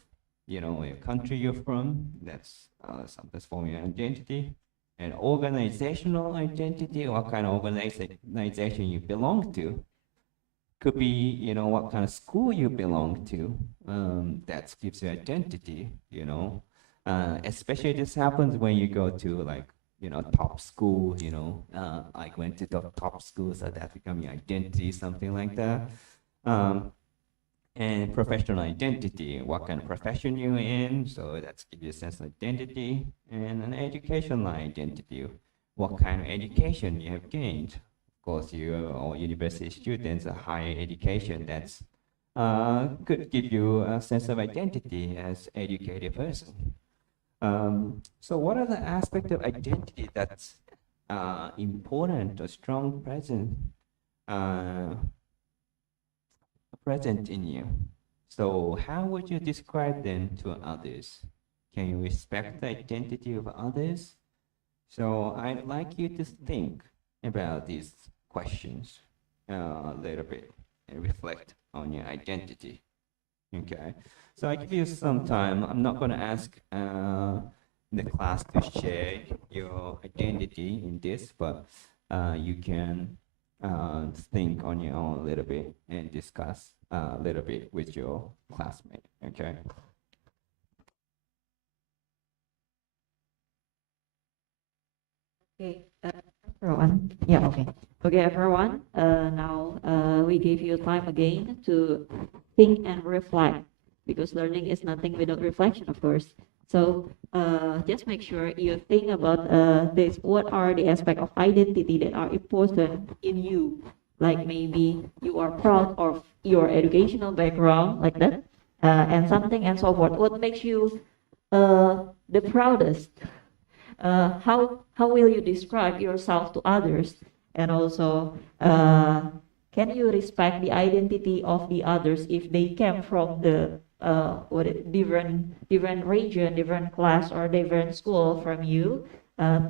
a country you're from, that's sometimes forming an identity. And organizational identity, what kind of organization you belong to. Could be, what kind of school you belong to. That gives you identity, especially this happens when you go to like, top school, I went to the top school, so that become your identity, something like that. And professional identity, what kind of profession you're in, so that's give you a sense of identity. And an educational identity, what kind of education you have gained. Of course, you are university students, a higher education, that's could give you a sense of identity as educated person. So what are the aspects of identity that's important or strong present in you? So how would you describe them to others? Can you respect the identity of others? So I'd like you to think about these questions a little bit and reflect on your identity. Okay, so I give you some time. I'm not going to ask the class to share your identity in this, but you can think on your own a little bit and discuss a little bit with your classmate. Okay. Okay, everyone. Yeah, okay. Okay, everyone. Now we give you time again to think and reflect, because learning is nothing without reflection, of course. So just make sure you think about this. What are the aspects of identity that are important in you? Like maybe you are proud of your educational background, like that, and something and so forth. What makes you the proudest? How will you describe yourself to others? And also, can you respect the identity of the others if they came from the different region, different class, or different school from you?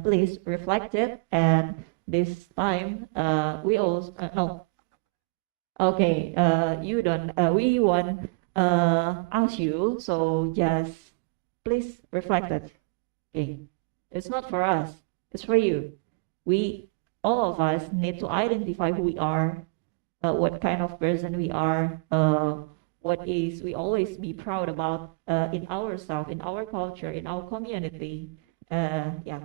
Please reflect it. And this time, we also no. Okay, you don't. We won't ask you. So just please reflect it. Okay. It's not for us. It's for you. We, all of us, need to identify who we are, what kind of person we are, what is we always be proud about in ourselves, in our culture, in our community. Yeah.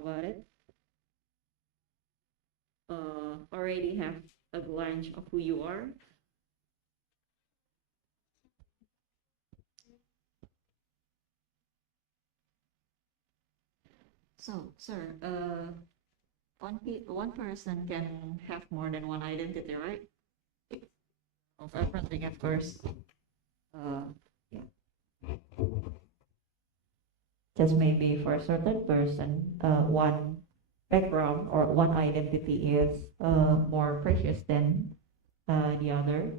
about it already have a glance of who you are? So, sir, one person can have more than one identity, right? Of everything at first. Yeah. Just maybe for a certain person, one background or one identity is more precious than the other.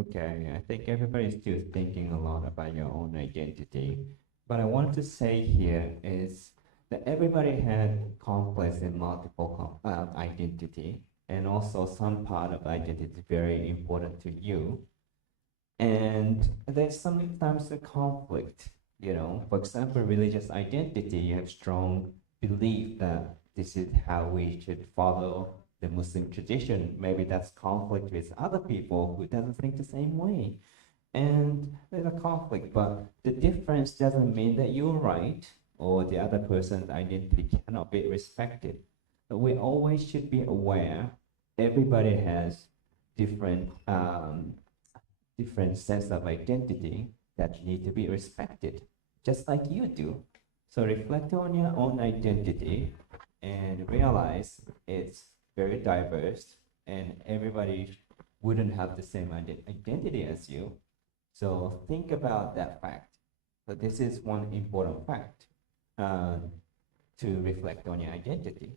Okay, I think everybody's still thinking a lot about your own identity. But I want to say here is that everybody had complex and multiple identity, and also some part of identity is very important to you. And there's sometimes a conflict, you know. For example, religious identity, you have strong belief that this is how we should follow the Muslim tradition. Maybe that's conflict with other people who doesn't think the same way. And there's a conflict, but the difference doesn't mean that you're right or the other person's identity cannot be respected. But we always should be aware everybody has different different sense of identity that need to be respected, just like you do. So reflect on your own identity and realize it's very diverse and everybody wouldn't have the same identity as you. So think about that fact. So this is one important fact to reflect on your identity.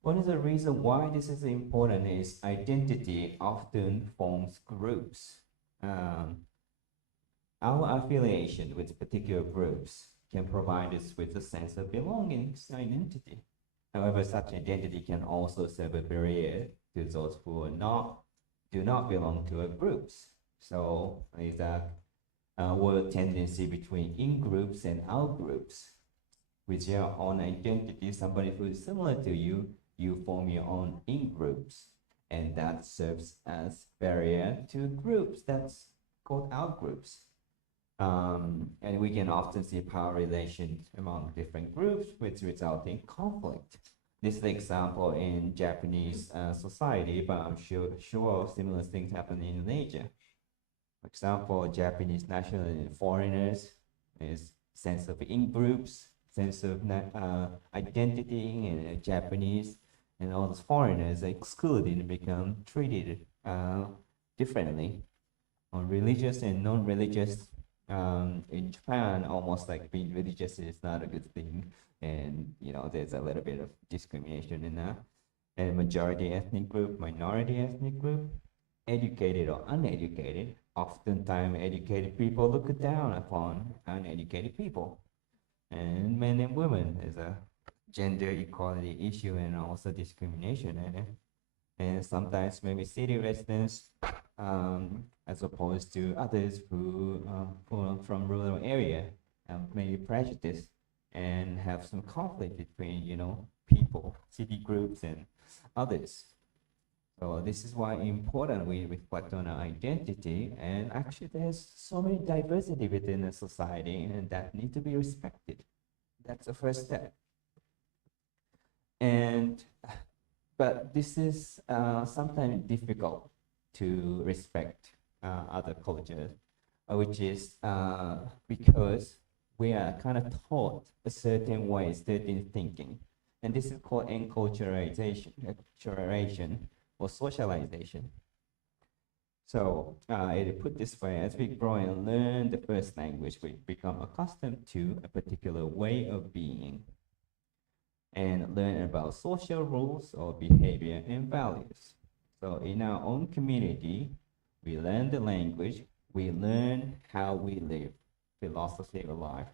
One of the reasons why this is important is identity often forms groups. Our affiliation with particular groups can provide us with a sense of belonging, identity. However, such identity can also serve a barrier to those who do not belong to a groups. So there's a word tendency between in-groups and out-groups. With your own identity, somebody who is similar to you, you form your own in-groups. And that serves as barrier to groups that's called out-groups. And we can often see power relations among different groups, which result in conflict. This is an example in Japanese society, but I'm sure similar things happen in Indonesia. For example, Japanese national and foreigners is sense of in-groups, sense of identity, and Japanese and all those foreigners are excluded and become treated differently. On religious and non-religious, in Japan, almost like being religious is not a good thing, and you know there's a little bit of discrimination in that. And majority ethnic group, minority ethnic group, educated or uneducated, oftentimes educated people look down upon uneducated people. And men and women is a gender equality issue and also discrimination in it. And sometimes maybe city residents, as opposed to others who are from rural area, maybe prejudice and have some conflict between, you know, people, city groups and others. So this is why important we reflect on our identity, and actually there's so many diversity within a society and that need to be respected. That's the first step. And but this is sometimes difficult to respect other cultures, which is because we are kind of taught a certain way, certain thinking. And this is called enculturation or socialization. So it put this way, as we grow and learn the first language, we become accustomed to a particular way of being and learn about social rules or behavior and values. So in our own community, we learn the language, we learn how we live, philosophy of life.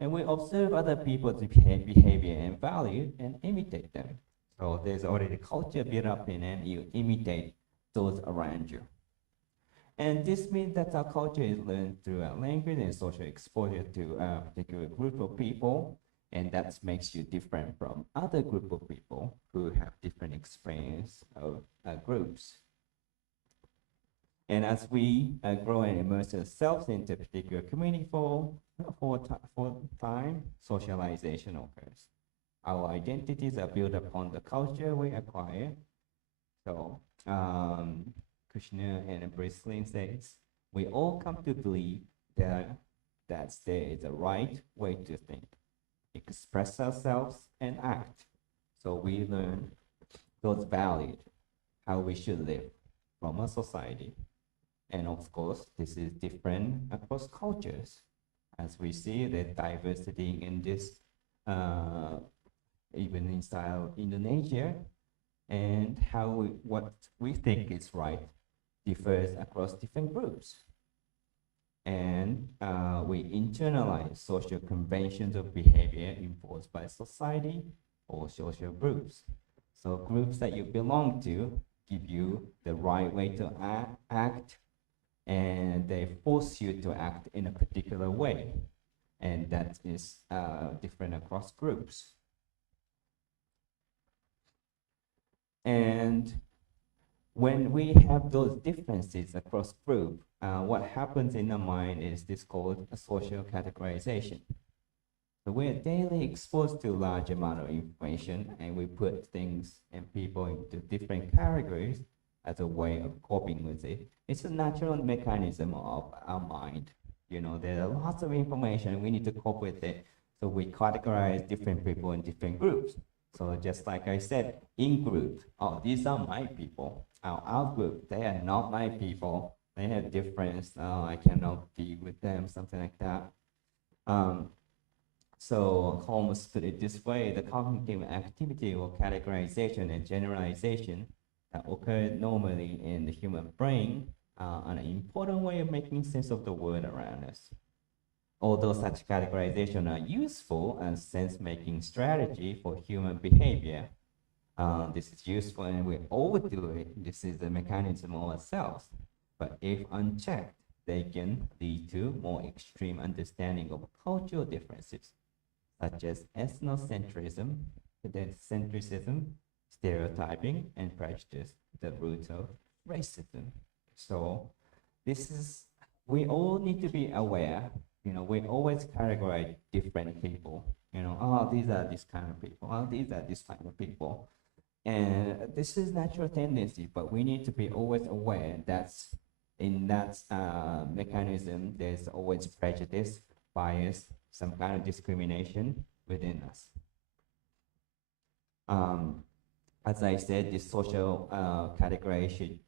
And we observe other people's behavior and value and imitate them. So there's already culture built up in and you imitate those around you. And this means that our culture is learned through our language and social exposure to a particular group of people. And that makes you different from other group of people who have different experience of groups. And as we grow and immerse ourselves into a particular community for time, socialization occurs. Our identities are built upon the culture we acquire. So Krishna and Brislin says, we all come to believe that there is a right way to think, express ourselves, and act. So we learn those values, how we should live from a society. And of course, this is different across cultures. As we see the diversity in this, even inside Indonesia, and how what we think is right differs across different groups. And we internalize social conventions of behavior imposed by society or social groups. So groups that you belong to give you the right way to act, and they force you to act in a particular way. And that is different across groups. And when we have those differences across group, what happens in the mind is this called a social categorization. So we're daily exposed to large amount of information, and we put things and people into different categories as a way of coping with it. It's a natural mechanism of our mind. You know, there are lots of information, we need to cope with it. So we categorize different people in different groups. So just like I said, in group, oh, these are my people. Out group, they are not my people. They have difference. Oh, I cannot be with them, something like that. So Holmes put it this way: the cognitive activity or categorization and generalization that occur normally in the human brain are an important way of making sense of the world around us. Although such categorization are useful as sense-making strategy for human behavior, this is useful and we overdo it. This is the mechanism of ourselves. But if unchecked, they can lead to more extreme understanding of cultural differences, such as ethnocentrism, pedantocentrism, stereotyping, and prejudice, the root of racism. So this is, we all need to be aware, you know, we always categorize different people, you know, oh, these are this kind of people, oh, these are this kind of people. And this is natural tendency, but we need to be always aware that in that mechanism, there's always prejudice, bias, some kind of discrimination within us. As I said, this social categorization,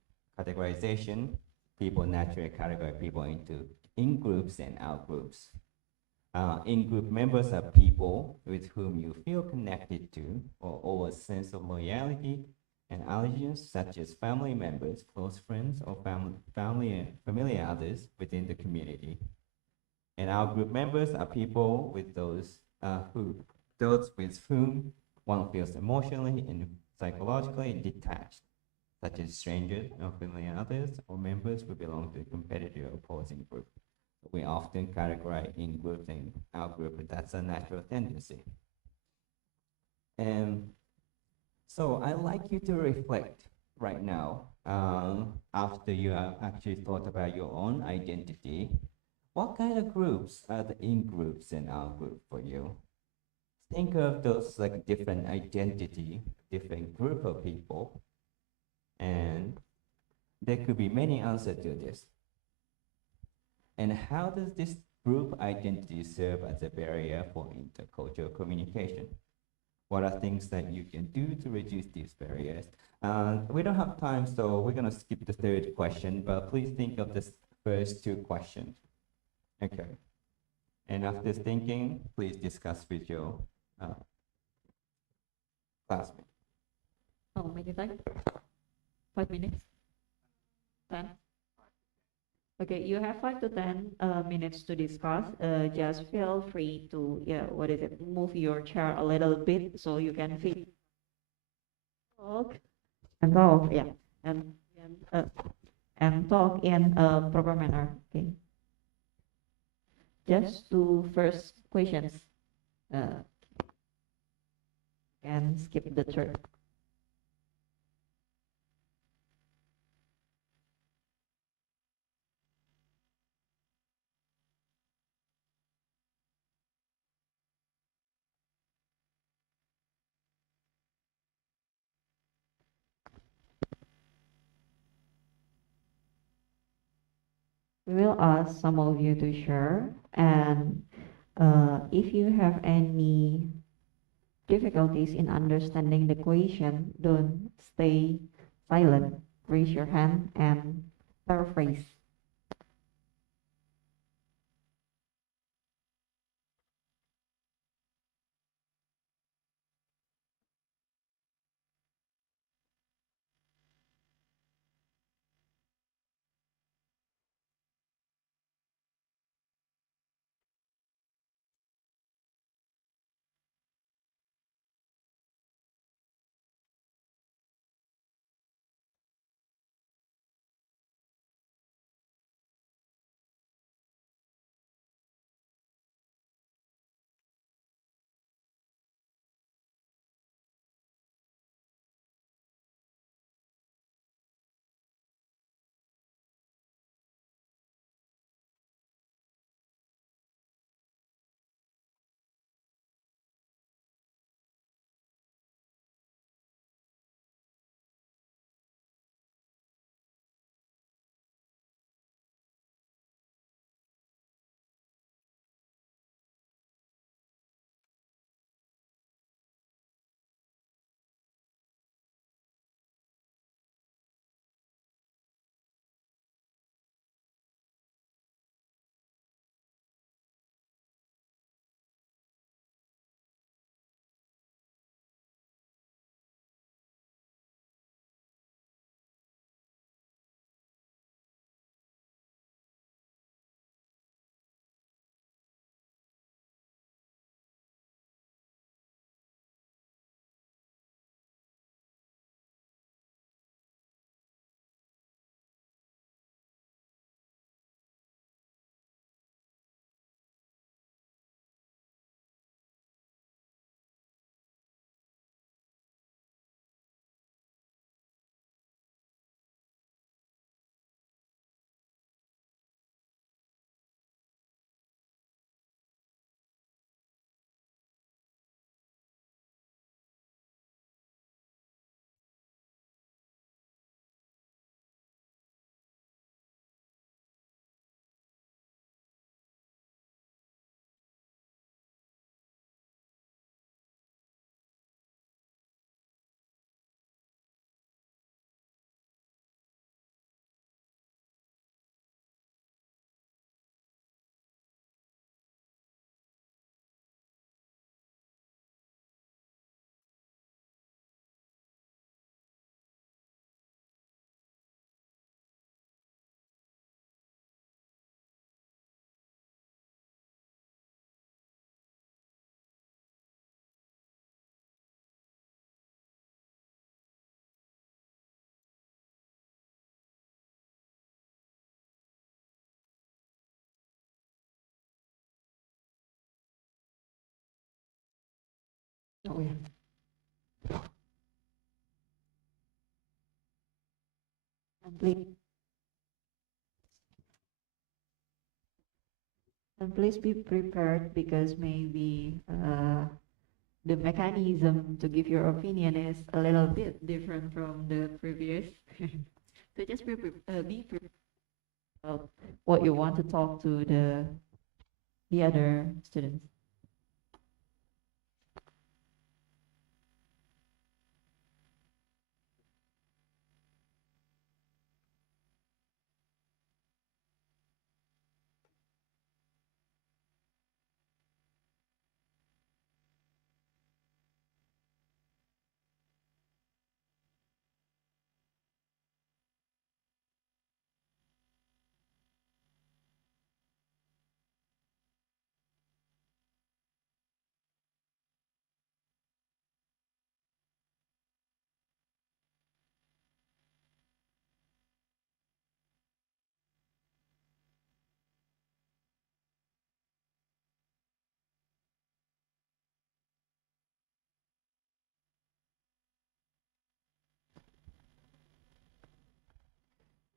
people naturally categorize people into in-groups and out-groups. In-group members are people with whom you feel connected to or a sense of loyalty and allegiance, such as family members, close friends, or familiar others within the community. And our group members are people with those with whom one feels emotionally and psychologically detached, such as strangers, unfamiliar others, or members who belong to a competitive opposing group. We often categorize in groups and out group, but that's a natural tendency. And so I'd like you to reflect right now, after you have actually thought about your own identity. What kind of groups are the in groups and out group for you? Think of those like different identity, different group of people, and there could be many answers to this. And how does this group identity serve as a barrier for intercultural communication? What are things that you can do to reduce these barriers? We don't have time, so we're gonna skip the third question, but please think of the first two questions. Okay. And after thinking, please discuss with your classmate. How many time? 5 minutes? 10? Okay, you have 5 to 10 minutes to discuss. Just feel free to, move your chair a little bit so you can fit. Talk and talk, yeah, and talk in a proper manner. Okay. Just two first questions. And skip the third. We will ask some of you to share, and if you have any difficulties in understanding the question, don't stay silent. Raise your hand and paraphrase. Oh, yeah. And please be prepared because maybe the mechanism to give your opinion is a little bit different from the previous. So just be prepared about what you want to talk to the other students.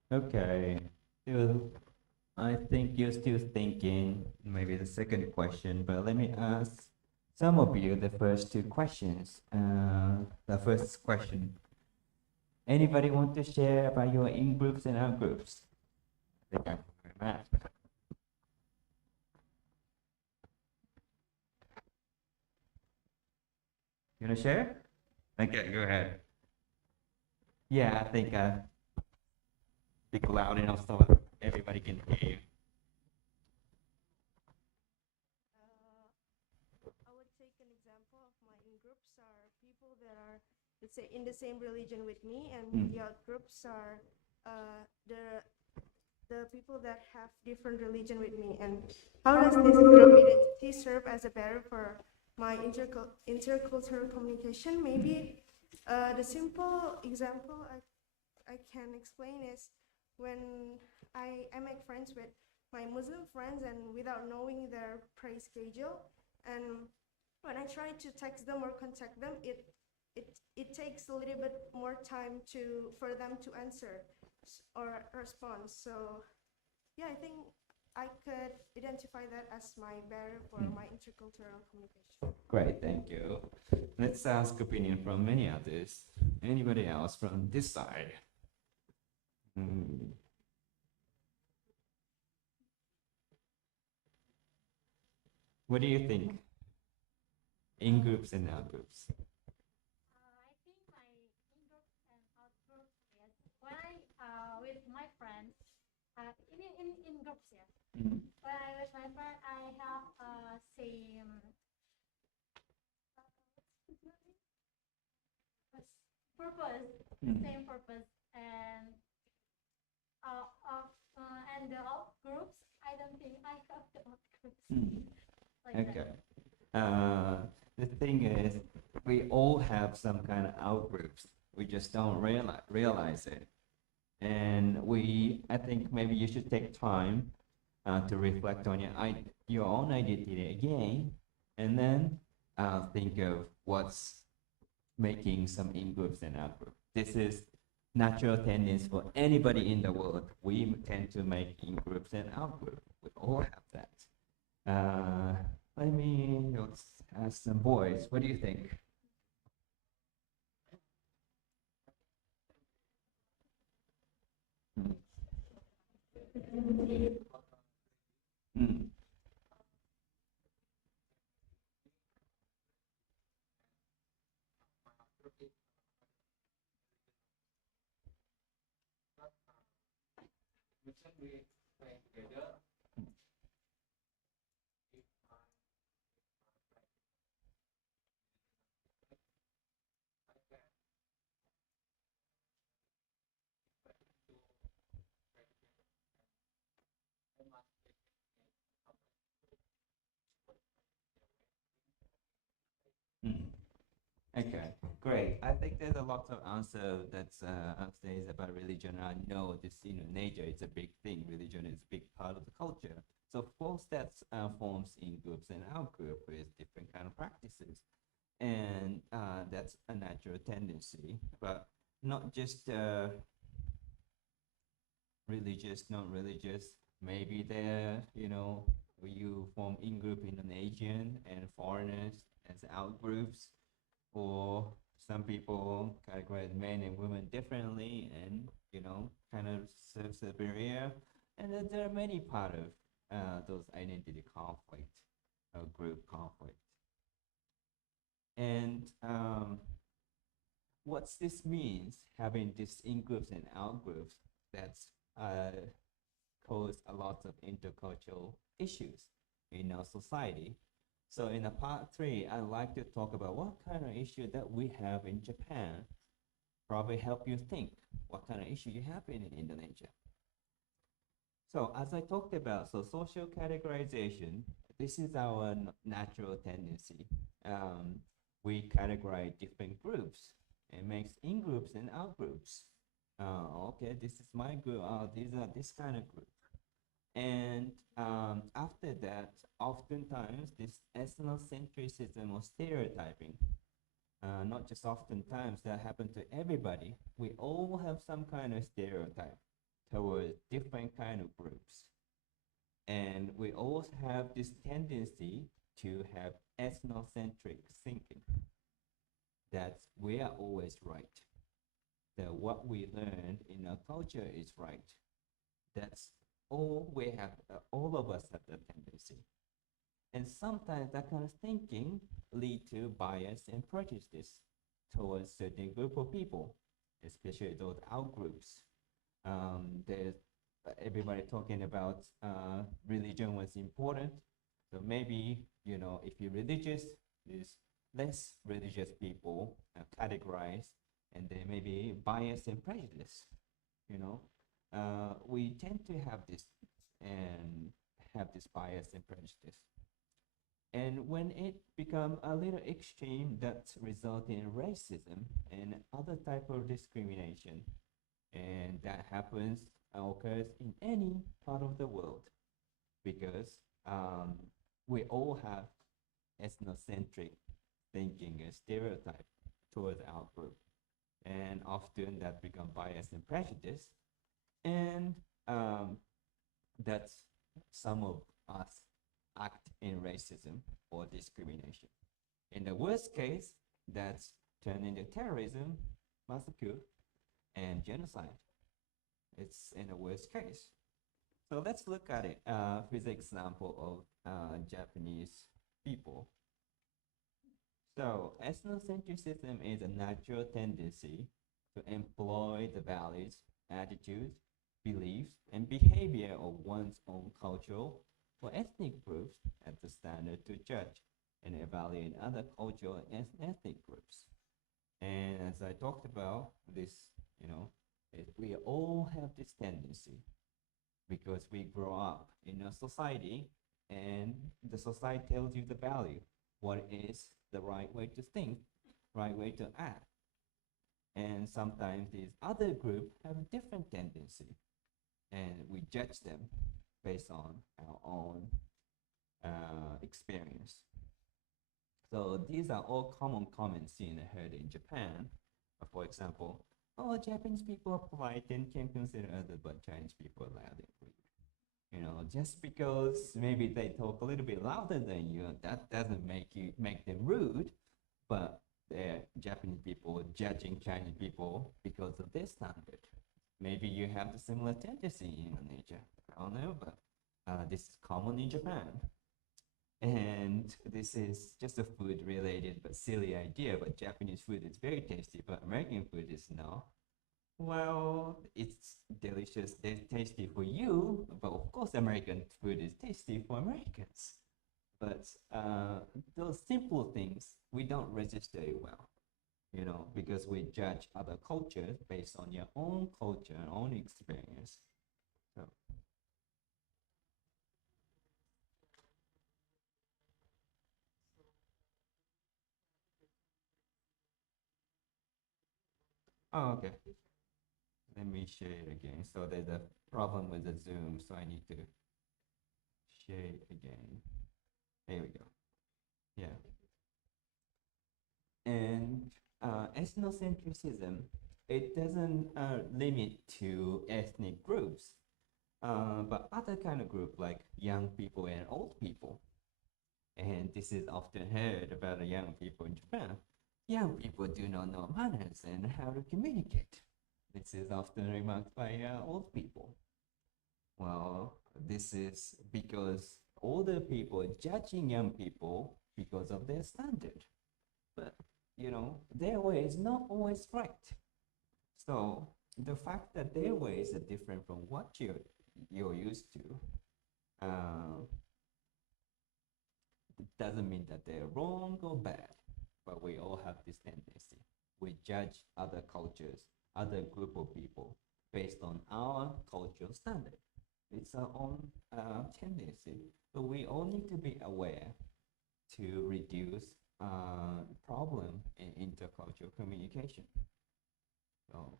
Okay. Still, I think you're still thinking maybe the second question, but let me ask some of you the first two questions. The first question. Anybody want to share about your in groups and out groups? I think I'm Matt. You wanna share? Okay, go ahead. Yeah, I think speak loud enough so everybody can hear you. I would take an example of my in-groups are people that are, let's say, in the same religion with me, and the out-groups are the people that have different religion with me. And how does this group identity serve as a barrier for my intercultural communication? Maybe the simple example I can explain is when I make friends with my Muslim friends and without knowing their prayer schedule, and when I try to text them or contact them, it takes a little bit more time for them to answer or respond. So yeah, I think I could identify that as my barrier for my intercultural communication. Great, thank you. Let's ask opinion from many others. Anybody else from this side? What do you think? In groups and out groups. I think my in-group and out-group is when I with my friends, in groups, yes. When I with my friend, I have same purpose, same purpose, and and the out groups. I don't think I have the out groups like Okay. that. The thing is, we all have some kind of out groups. We just don't realize it. And I think maybe you should take time to reflect on your own identity again, and then think of what's making some in groups and out groups. This is natural tendency for anybody in the world. We tend to make in groups and out groups. We all have that. Let's ask some boys. What do you think? Mm. Mm. Okay, great. I think there's a lot of answer that's says about religion. I know this, nature is a big thing. Religion is a big part of the culture. So of course that forms in groups and out group with different kind of practices. And that's a natural tendency, but not just religious, non-religious. Maybe there, you form in-group Indonesian and foreigners as out-groups, or some people categorize men and women differently and, kind of serves a barrier. And then there are many part of those identity conflict, group conflict. And what this means, having these in-groups and out-groups, that's cause a lot of intercultural issues in our society. So in the part 3, I'd like to talk about what kind of issue that we have in Japan. Probably help you think what kind of issue you have in Indonesia. So as I talked about, so social categorization, this is our natural tendency. We categorize different groups and makes in groups and out groups. Okay, this is my group. These are this kind of group. And after that, oftentimes this ethnocentrism or stereotyping, not just oftentimes, that happen to everybody. We all have some kind of stereotype towards different kind of groups. And we all have this tendency to have ethnocentric thinking, that we are always right, that what we learned in our culture is right. That's all we have, all of us have that tendency. And sometimes that kind of thinking lead to bias and prejudice towards certain group of people, especially those out groups. There's everybody talking about religion was important. So maybe, if you're religious, there's less religious people categorized, and there may be bias and prejudice, we tend to have this and have this bias and prejudice. And when it becomes a little extreme, that results in racism and other type of discrimination. And that happens, occurs in any part of the world, because we all have ethnocentric thinking and stereotype towards our group. And often that becomes bias and prejudice. And that's some of us act in racism or discrimination. In the worst case, that's turned into terrorism, massacre, and genocide. It's in the worst case. So let's look at it with the example of Japanese people. So ethnocentrism is a natural tendency to employ the values, attitudes, beliefs, and behavior of one's own cultural or ethnic groups as the standard to judge and evaluate other cultural and ethnic groups. And as I talked about this, we all have this tendency because we grow up in a society and the society tells you the value, what is the right way to think, right way to act. And sometimes these other groups have a different tendency and we judge them based on our own experience. So these are all common comments seen and heard in Japan. For example, Japanese people are polite and can consider others, but Chinese people are loud and rude. Just because maybe they talk a little bit louder than you, that doesn't make them rude, but they're Japanese people judging Chinese people because of their standard. Maybe you have the similar tendency in Indonesia. I don't know, but this is common in Japan. And this is just a food related but silly idea, but Japanese food is very tasty, but American food is no. Well, it's delicious, tasty for you, but of course American food is tasty for Americans. But those simple things we don't register well, because we judge other cultures based on your own culture and own experience. So. Oh, okay. Let me share it again. So there's a problem with the Zoom, so I need to share it again. There we go. Yeah. And ethnocentrism, it doesn't limit to ethnic groups, but other kind of group like young people and old people. And this is often heard about the young people in Japan. Young people do not know manners and how to communicate. This is often remarked by old people. Well, this is because older people are judging young people because of their standard. But, their way is not always right. So the fact that their ways are different from what you're used to, it doesn't mean that they're wrong or bad, but we all have this tendency. We judge other cultures, other group of people based on our cultural standard. It's our own tendency. So we all need to be aware to reduce problem in intercultural communication. So,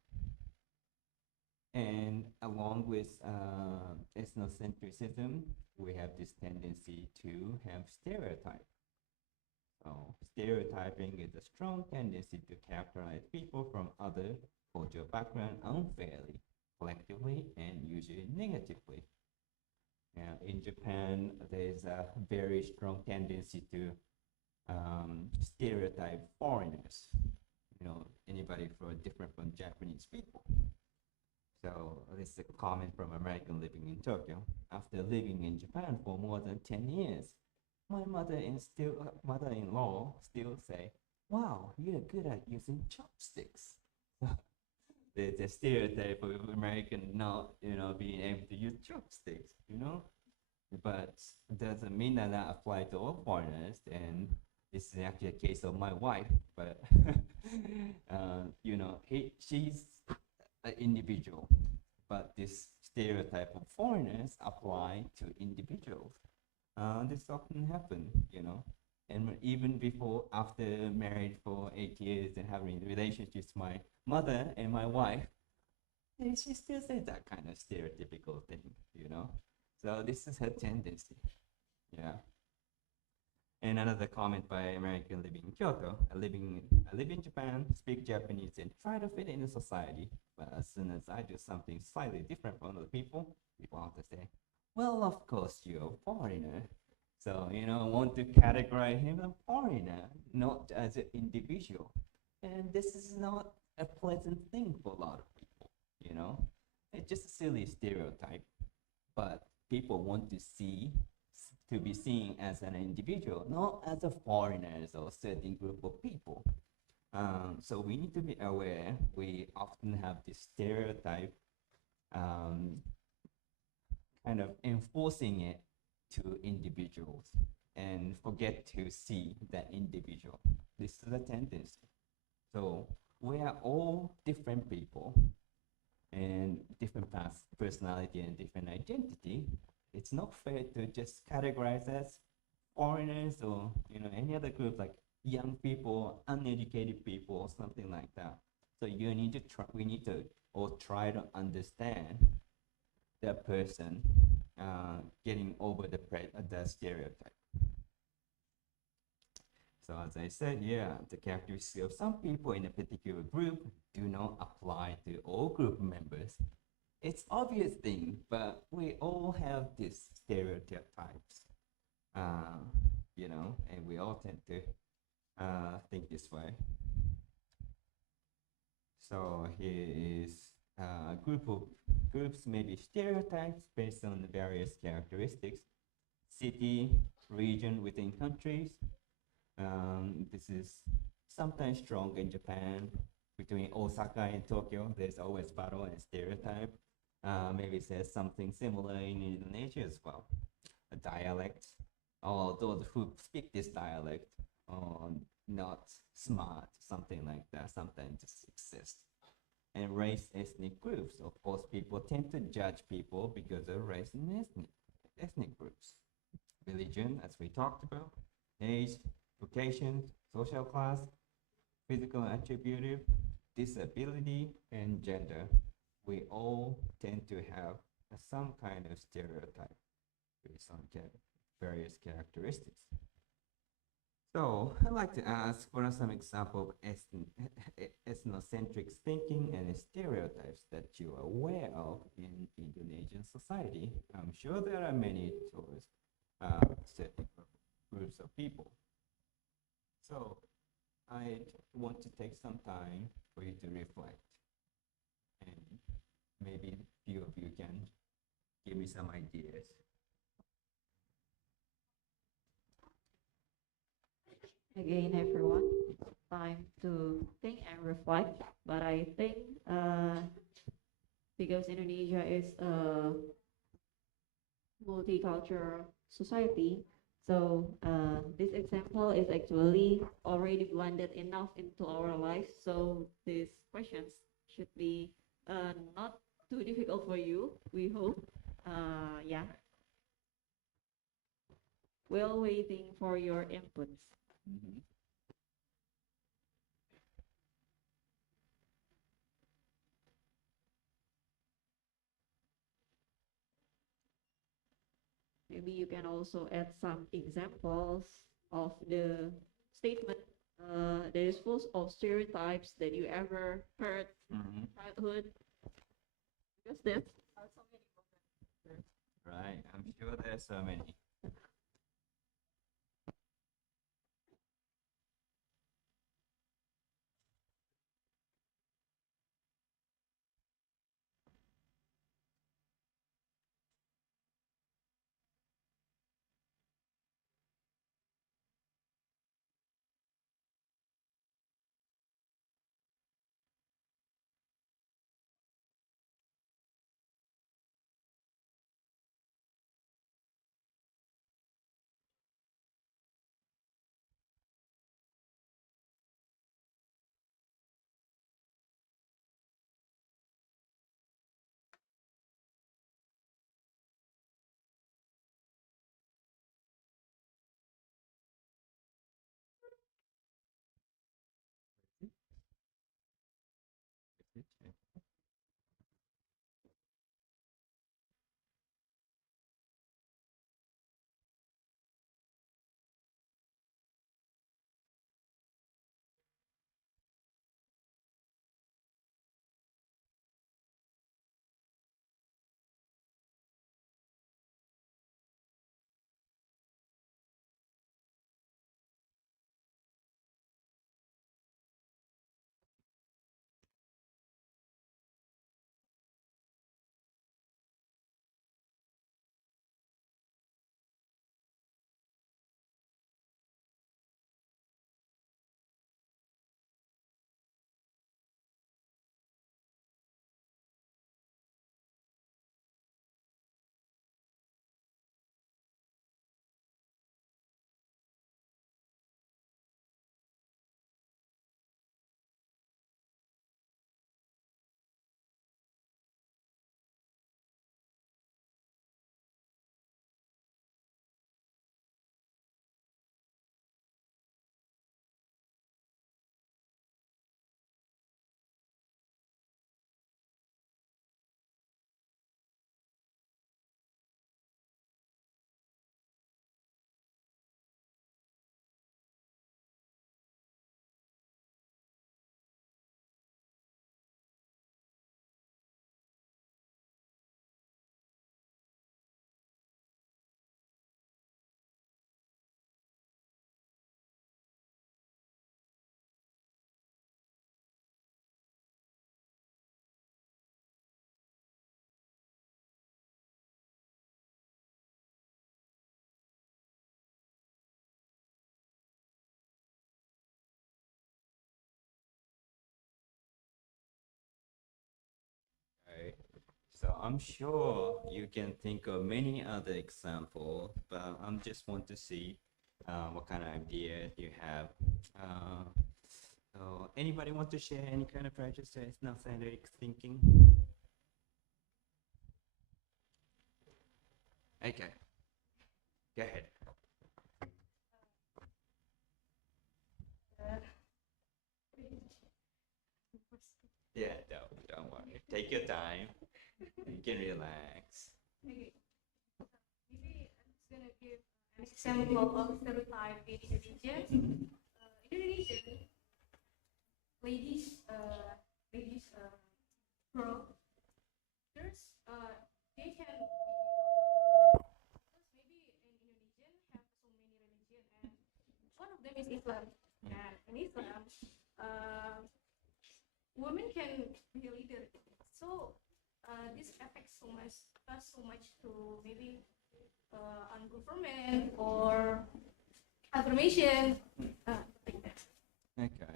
and along with ethnocentrism, we have this tendency to have stereotype. So stereotyping is a strong tendency to characterize people from other cultural background unfairly, collectively, and usually negatively. In Japan, there's a very strong tendency to stereotype foreigners. Anybody different from Japanese people. So this is a comment from American living in Tokyo. After living in Japan for more than 10 years, my mother-in-law still say, "Wow, you're good at using chopsticks." The stereotype of American not, being able to use chopsticks, but it doesn't mean that apply to all foreigners. And this is actually a case of my wife, but she's an individual, but this stereotype of foreigners apply to individuals. This often happen, and even before, after married for 8 years and having relationships with my mother and my wife, she still says that kind of stereotypical thing, So this is her tendency, yeah. And another comment by American living in Kyoto. I live in Japan, speak Japanese, and try to fit in society. But as soon as I do something slightly different from other people have to say, "Well, of course you're a foreigner." So, want to categorize him as a foreigner, not as an individual. And this is not a pleasant thing for a lot of people, It's just a silly stereotype. But people want to be seen as an individual, not as a foreigner or certain group of people. So we need to be aware. We often have this stereotype, kind of enforcing it to individuals and forget to see that individual. This is a tendency. So we are all different people and different personality and different identity. It's not fair to just categorize as foreigners or any other group like young people, uneducated people, or something like that. So we need to all try to understand that person getting over the stereotype. So as I said, the characteristics of some people in a particular group do not apply to all group members. It's obvious thing, but we all have these stereotypes, and we all tend to think this way. So here is a groups, maybe stereotypes based on the various characteristics, city, region within countries. This is sometimes strong in Japan. Between Osaka and Tokyo, there's always battle and stereotype. Maybe it says something similar in Indonesia as well. A dialect, or those who speak this dialect are not smart, something like that, sometimes just exist. And race, ethnic groups. Of course, people tend to judge people because of race and ethnic groups. Religion, as we talked about, age, vocation, social class, physical attribute, disability, and gender. We all tend to have some kind of stereotype based on various characteristics. So I'd like to ask, what are some examples of ethnocentric thinking and stereotypes that you are aware of in Indonesian society? I'm sure there are many towards certain groups of people. So I want to take some time for you to reflect, and maybe few of you can give me some ideas. Again, everyone, it's time to think and reflect. But I think because Indonesia is a multicultural society, so this example is actually already blended enough into our life. So these questions should be not too difficult for you, we hope. Yeah, while waiting for your inputs. Mhm. Maybe you can also add some examples of the statement that is full of stereotypes that you ever heard Mhm. childhood. Because that's Right, I'm sure there's so many. Right. So I'm sure you can think of many other examples, but I'm just want to see what kind of idea you have. So anybody want to share any kind of projects that is not scientific thinking? Okay, go ahead. Yeah, don't worry. Take your time. You can relax. Okay. Maybe I'm just gonna give example of stereotype in Indonesia. Indonesian ladies, girls, they can be, because maybe in Indonesian have so many religion, and one of them is Islam. And in Islam, women can be a leader. So this affects so much to maybe on government or affirmation, like that. Okay.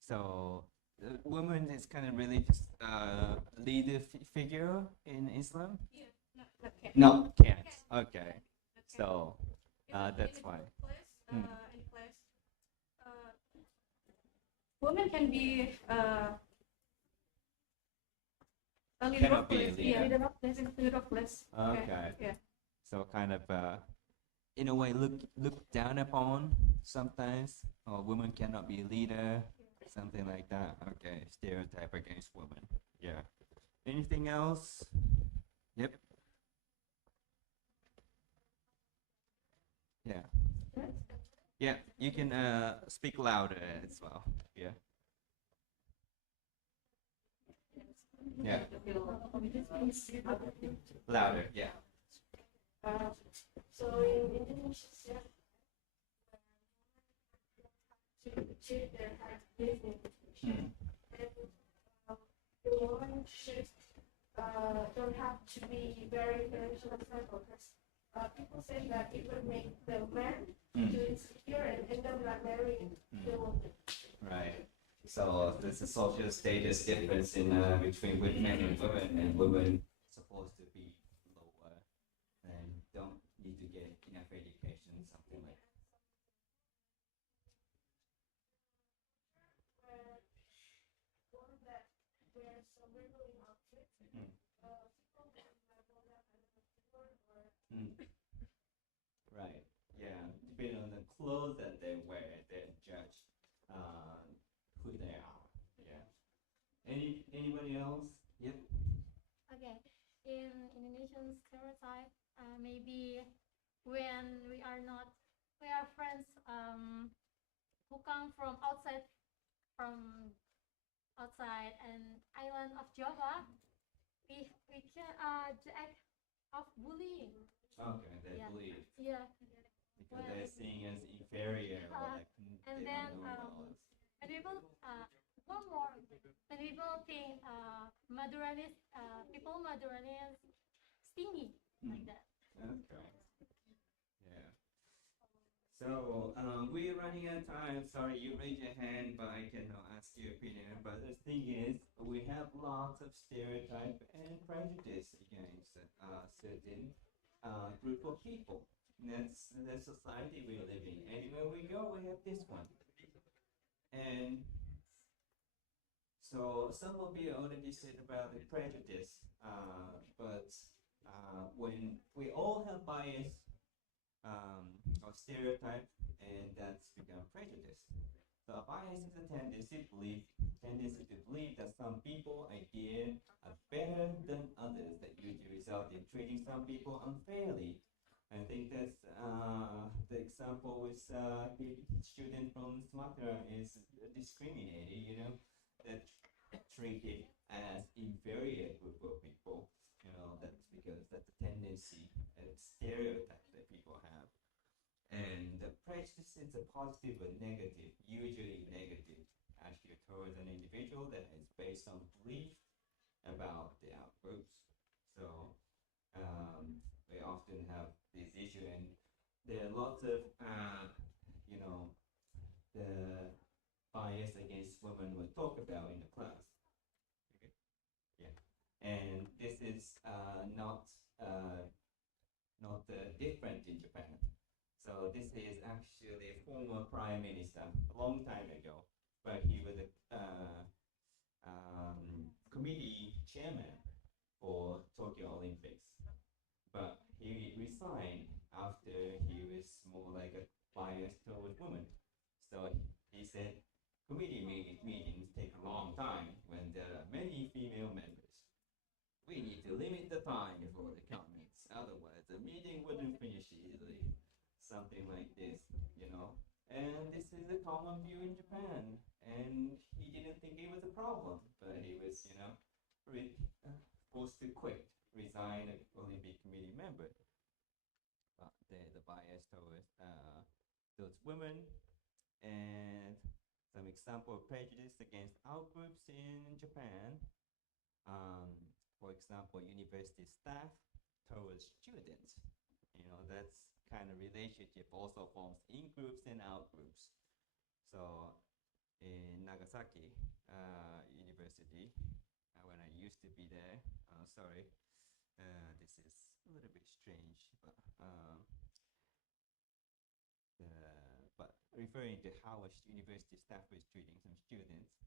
So the woman is kind of religious leader figure in Islam? Yeah, No, can't. Okay. So that's why. In class, women can be a leader Cannot of be a class. leader. Yeah, leader of class. Okay. Yeah. So kind of in a way look down upon sometimes, or women cannot be a leader, something like that. Okay, stereotype against women. Yeah. Anything else? Yep. Yeah. Yeah, you can speak louder as well. Yeah. Yeah. Louder. Yeah. So in Indonesia, to achieve their high business, Hmm. and the woman should don't have to be very financially stable, because people say that it would make the man too insecure and end up not marrying the woman. Right. So there's a social status difference in between men and women supposed to be lower and don't need to get enough education, something like that. One that wears some revealing outfits, Mm. people can label that as a keyboard or Right. Yeah. Depending on the clothes that they wear, they judge who they are. Yeah. Anybody else? Yep. Okay, in Indonesian stereotype, maybe when we are friends who come from outside an island of Java, we can the act of bullying. Okay, they Yeah. believe Yeah, because they're seen as inferior or like and they then don't know well. when people one more when people think Madurani is stingy like that. Okay. Yeah. So we're running out of time. Sorry, you raised your hand, but I cannot ask your opinion. But the thing is, we have lots of stereotype and prejudice against certain group of people. That's the society we live in. Anywhere we go, we have this one. And so some of you already said about the prejudice, but when we all have bias or stereotype, and that's become prejudice. So a bias is a tendency to believe that some people idea are better than others, that usually result in treating some people unfairly. I think that's the example with student from Sumatra is discriminated, that treated as inferior group of people. That's because that's a tendency and stereotype that people have. And the prejudice is a positive or negative, usually negative, attitude towards an individual that is based on belief about the outgroups. So we often have this issue, and there are lots of, the bias against women we talk about in the class. Okay. Yeah, and this is not different in Japan. So this is actually a former prime minister a long time ago, but he was a committee chairman for Tokyo Olympics. But he resigned after he was more like a bias towards women. So he said, committee meetings take a long time when there are many female members. We need to limit the time for the comments, otherwise the meeting wouldn't finish easily. common view in Japan, and he didn't think it was a problem, but he was, forced to quit, resign an Olympic Committee member. But the bias towards those women, and some example of prejudice against outgroups in Japan. For example, university staff towards students. That's kind of relationship also forms in groups and out groups. So in Nagasaki University, when I used to be there, sorry, this is a little bit strange, but referring to how a university staff was treating some students,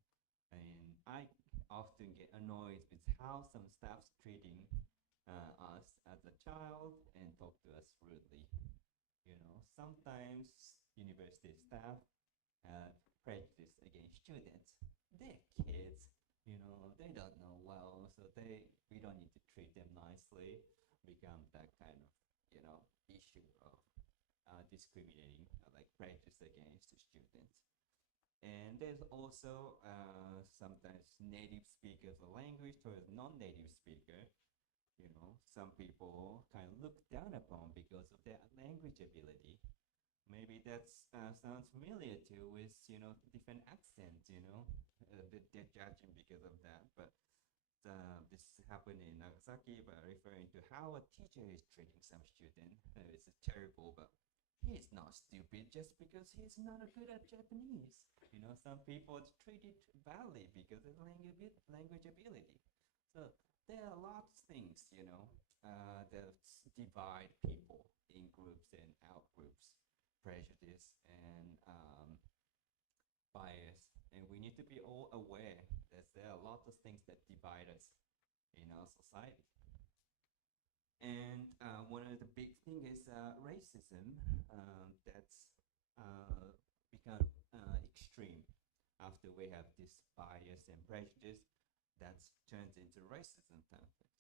and I often get annoyed with how some staffs treating us as a child and talk to us rudely. Sometimes university staff have prejudice against students. They're kids, they don't know well, so we don't need to treat them nicely. Become that kind of, issue of discriminating, like prejudice against the students. And there's also sometimes native speakers of language towards non-native speaker. Some people kind of look down upon because of their language ability. Maybe that sounds familiar too with, different accents, they're judging because of that. But this happened in Nagasaki by referring to how a teacher is treating some student. It's terrible, but he's not stupid just because he's not good at Japanese. Some people treat it badly because of language ability. So there are lots of things, that divide people in groups and out groups, prejudice and bias. And we need to be all aware that there are lots of things that divide us in our society. And one of the big thing is racism that's become extreme after we have this bias and prejudice that turns into racism conflict.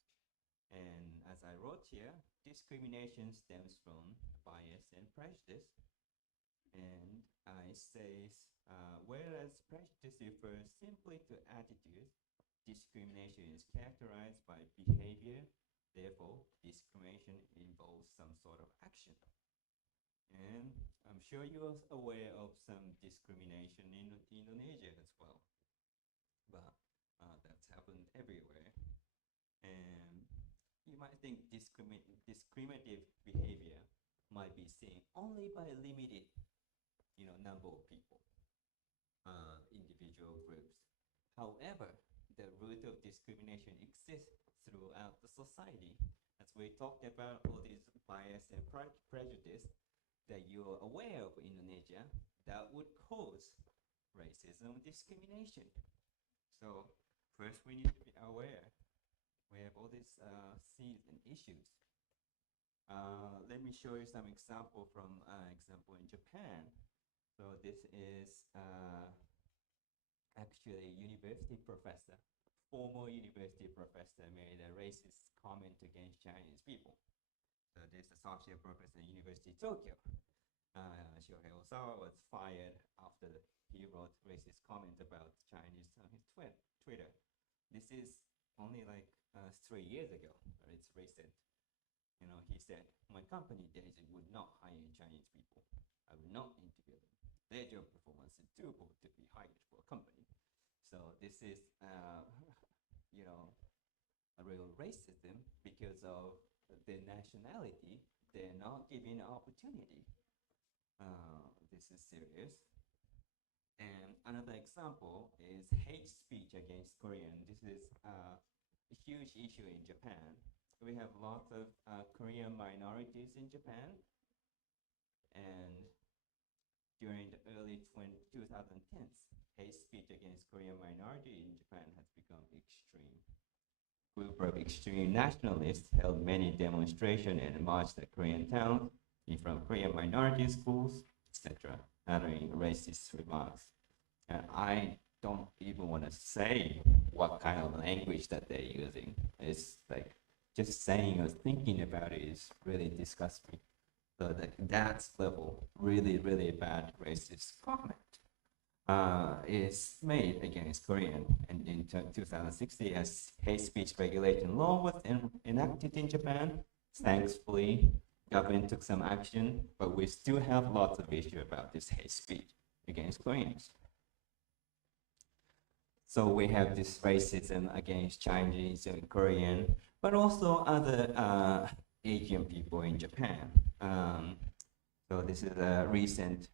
And as I wrote here, discrimination stems from bias and prejudice. And I say, whereas prejudice refers simply to attitude, discrimination is characterized by behavior. Therefore, discrimination involves some sort of action. And I'm sure you're aware of some discrimination in Indonesia as well. But that's happened everywhere. And you might think discriminative behavior might be seen only by a limited, number of people, individual groups. However, the root of discrimination exists throughout the society. As we talked about all these bias and prejudice that you're aware of in Indonesia, that would cause racism and discrimination. So first we need to be aware. We have all these seeds and issues. Let me show you some example from example in Japan. So this is actually a university professor, former university professor made a racist comment against Chinese people. So this associate professor at University of Tokyo, Shohei Osawa, was fired after he wrote racist comment about Chinese on his Twitter. This is only like 3 years ago, but it's recent. He said, my company Daisy would not hire Chinese people. I will not interview them. Their job performance is too poor to be hired for a company. So this is, a real racism because of their nationality. They're not given an opportunity. This is serious. And another example is hate speech against Korean. This is a huge issue in Japan. We have lots of Korean minorities in Japan. And during the early 2010s, hate speech against Korean minority in Japan has become extreme. Group of extreme nationalists held many demonstrations and marched at Korean towns in front of Korean minority schools, etc., uttering racist remarks. And I don't even want to say what kind of language that they're using. It's like just saying or thinking about it is really disgusting. So that's level, really, really bad racist comment. is made against Korean. And in 2060, as hate speech regulation law was enacted in Japan, thankfully, government took some action, but we still have lots of issues about this hate speech against Koreans. So we have this racism against Chinese and Korean, but also other Asian people in Japan. So this is a recent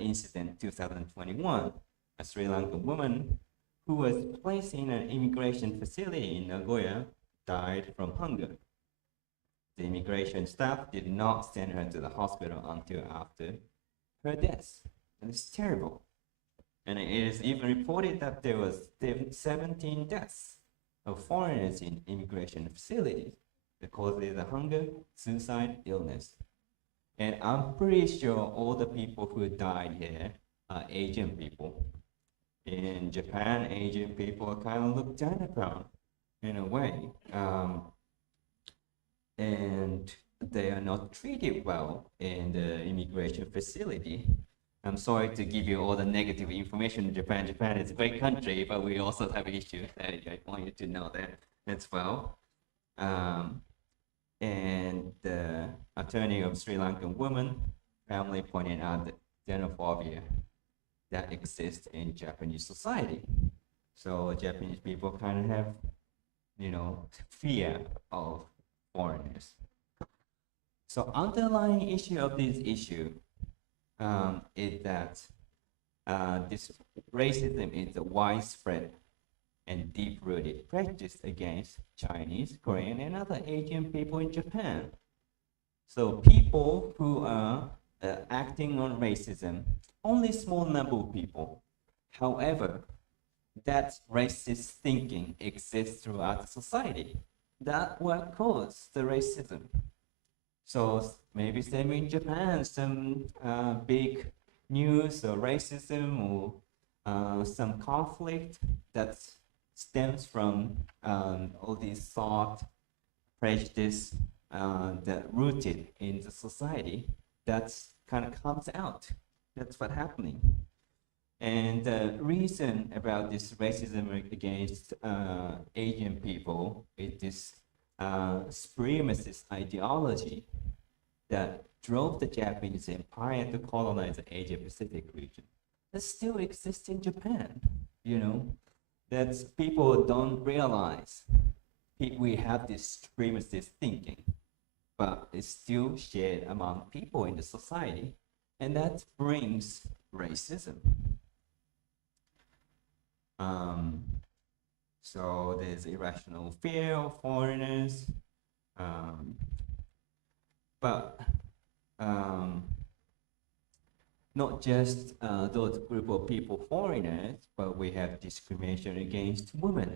incident, 2021. A Sri Lankan woman who was placed in an immigration facility in Nagoya died from hunger. The immigration staff did not send her to the hospital until after her death. And it's terrible. And it is even reported that there was 17 deaths of foreigners in immigration facilities because of the hunger, suicide, illness. And I'm pretty sure all the people who died here are Asian people. In Japan, Asian people are kind of looked down upon in a way. And they are not treated well in the immigration facility. I'm sorry to give you all the negative information in Japan. Japan is a great country, but we also have issues. I want you to know that as well. And the attorney of Sri Lankan woman family pointed out the xenophobia that exists in Japanese society. So Japanese people kind of have, fear of foreigners. So underlying issue of this issue is that this racism is a widespread and deep-rooted prejudice against Chinese, Korean, and other Asian people in Japan. So people who are acting on racism, only small number of people. However, that racist thinking exists throughout the society. That what caused the racism. So maybe same in Japan, some big news or racism or some conflict that stems from all these thought, prejudice that rooted in the society, that kind of comes out. That's what's happening. And the reason about this racism against Asian people is this supremacist ideology that drove the Japanese empire to colonize the Asia Pacific region. That still exists in Japan, that people don't realize we have this supremacist thinking, but it's still shared among people in the society, and that brings racism. So there's irrational fear of foreigners, but not just those group of people, foreigners, but we have discrimination against women.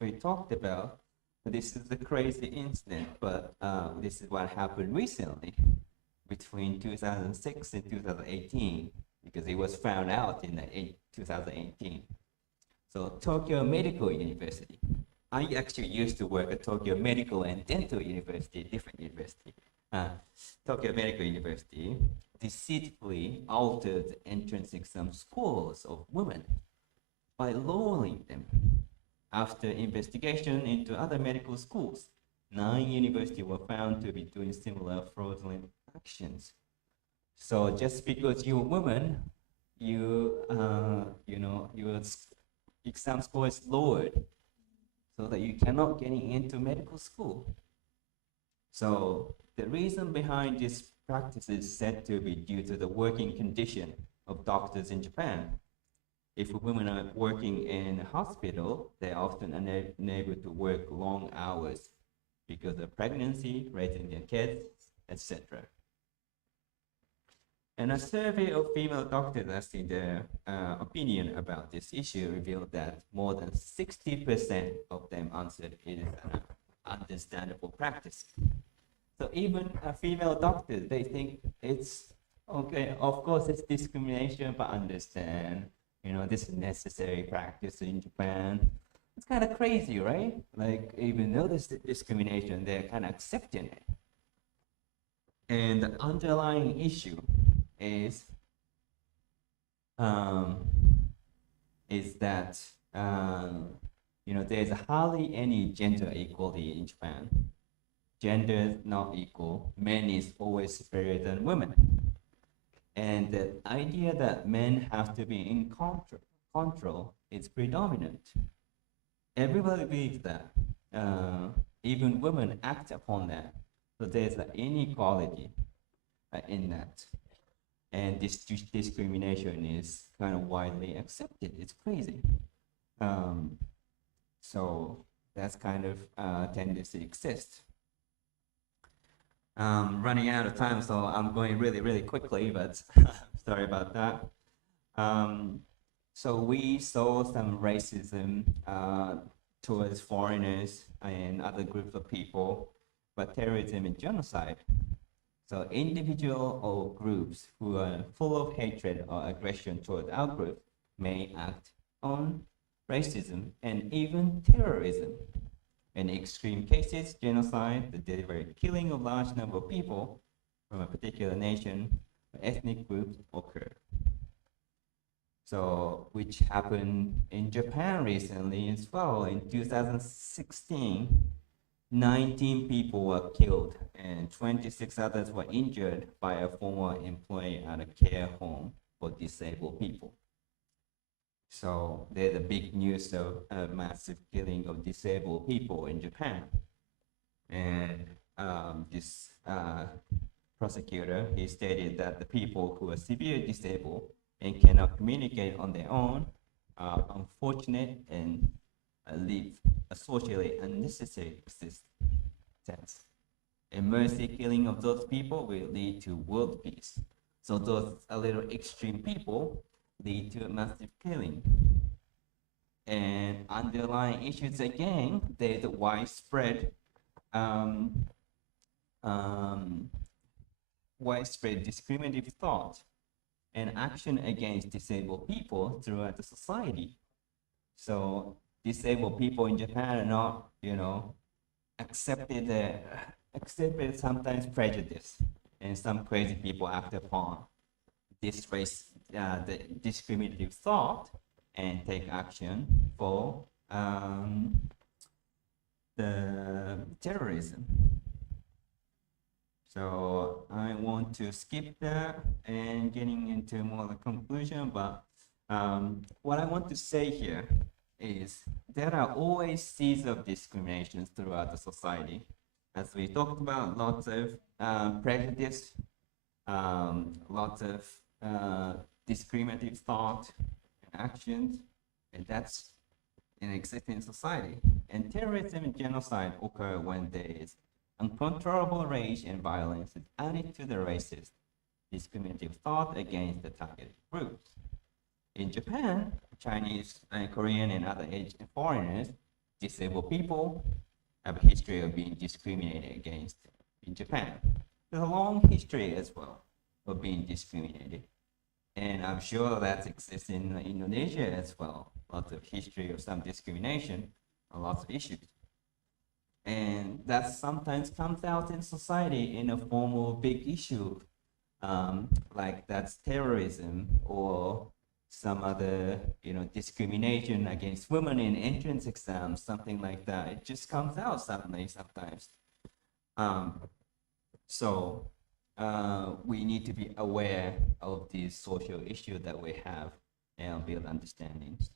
We talked about, this is a crazy incident, but this is what happened recently between 2006 and 2018, because it was found out in 2018. So Tokyo Medical University. I actually used to work at Tokyo Medical and Dental University, different university. Tokyo Medical University deceitfully altered the entrance exam scores of women by lowering them. After investigation into other medical schools, 9 universities were found to be doing similar fraudulent actions. So just because you're a woman, your exam score is lowered so that you cannot get into medical school. So the reason behind this practice is said to be due to the working condition of doctors in Japan. If women are working in a hospital, they're often unable to work long hours because of pregnancy, raising their kids, etc. And a survey of female doctors asking their opinion about this issue revealed that more than 60% of them answered it is an understandable practice. So even a female doctor, they think it's okay, of course it's discrimination, but understand, this is necessary practice in Japan. It's kind of crazy, right? Like, even though there's discrimination, they're kind of accepting it. And the underlying issue is um, is that there's hardly any gender equality in Japan. Gender is not equal. Men is always superior than women. And the idea that men have to be in control is predominant. Everybody believes that. Even women act upon that. So there's an inequality in that. And this discrimination is kind of widely accepted. It's crazy. So that's kind of tendency exists. Running out of time, so I'm going really, really quickly, but sorry about that. So we saw some racism towards foreigners and other groups of people, but terrorism and genocide. So individual or groups who are full of hatred or aggression toward our group may act on racism and even terrorism. In extreme cases, genocide, the deliberate killing of large number of people from a particular nation or ethnic group occur. So, which happened in Japan recently as well. In 2016, 19 people were killed and 26 others were injured by a former employee at a care home for disabled people. So there's a big news of a massive killing of disabled people in Japan. And this prosecutor, he stated that the people who are severely disabled and cannot communicate on their own are unfortunate and live a socially unnecessary existence. A mercy killing of those people will lead to world peace. So those a little extreme people lead to a massive killing. And underlying issues again, there's a widespread widespread discriminative thought and action against disabled people throughout the society. So disabled people in Japan are not, accepted, accepted sometimes prejudice, and some crazy people act upon this the discriminative thought and take action for the terrorism. So I want to skip that and getting into more of the conclusion, but what I want to say here is there are always seeds of discriminations throughout the society. As we talked about, lots of prejudice, lots of discriminative thought and actions, and that's in existing society. And terrorism and genocide occur when there is uncontrollable rage and violence is added to the racist, discriminative thought against the targeted groups. In Japan, Chinese and Korean and other Asian foreigners, disabled people have a history of being discriminated against in Japan. There's a long history as well of being discriminated. And I'm sure that exists in Indonesia as well. Lots of history of some discrimination and lots of issues. And that sometimes comes out in society in a form of big issue, like that's terrorism or some other, discrimination against women in entrance exams, something like that. It just comes out suddenly sometimes. So we need to be aware of these social issues that we have and build understandings.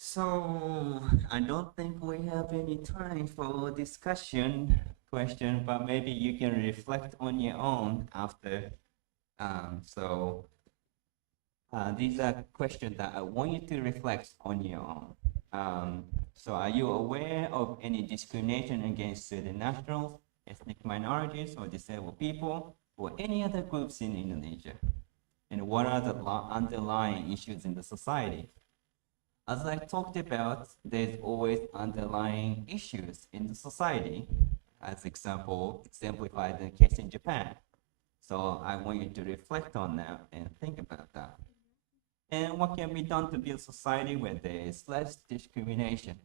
So I don't think we have any time for discussion question, but maybe you can reflect on your own after. These are questions that I want you to reflect on your own. So are you aware of any discrimination against certain nationals, ethnic minorities, or disabled people, or any other groups in Indonesia? And what are the underlying issues in the society? As I talked about, there's always underlying issues in the society, as exemplified in the case in Japan. So I want you to reflect on that and think about that. And what can be done to build society where there is less discrimination?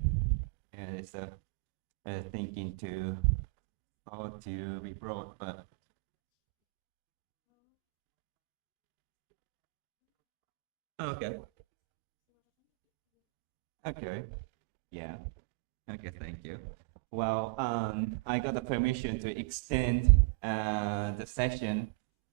And it's a thinking to how to be brought, but Okay. Okay. Yeah. Okay, thank you. Well, I got the permission to extend the session,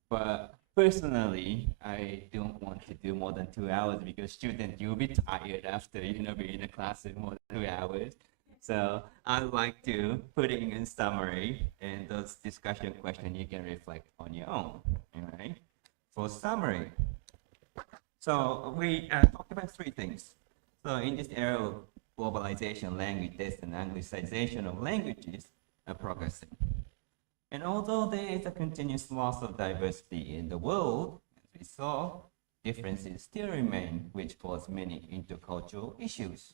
but personally, I don't want to do more than 2 hours because students, you'll be tired after, being in a class for more than 2 hours. So I'd like to put it in summary, and those discussion questions you can reflect on your own, all right? For summary, so we talked about three things. So in this era of globalization, language test and anglicization of languages are progressing. And although there is a continuous loss of diversity in the world, as we saw, differences still remain, which cause many intercultural issues.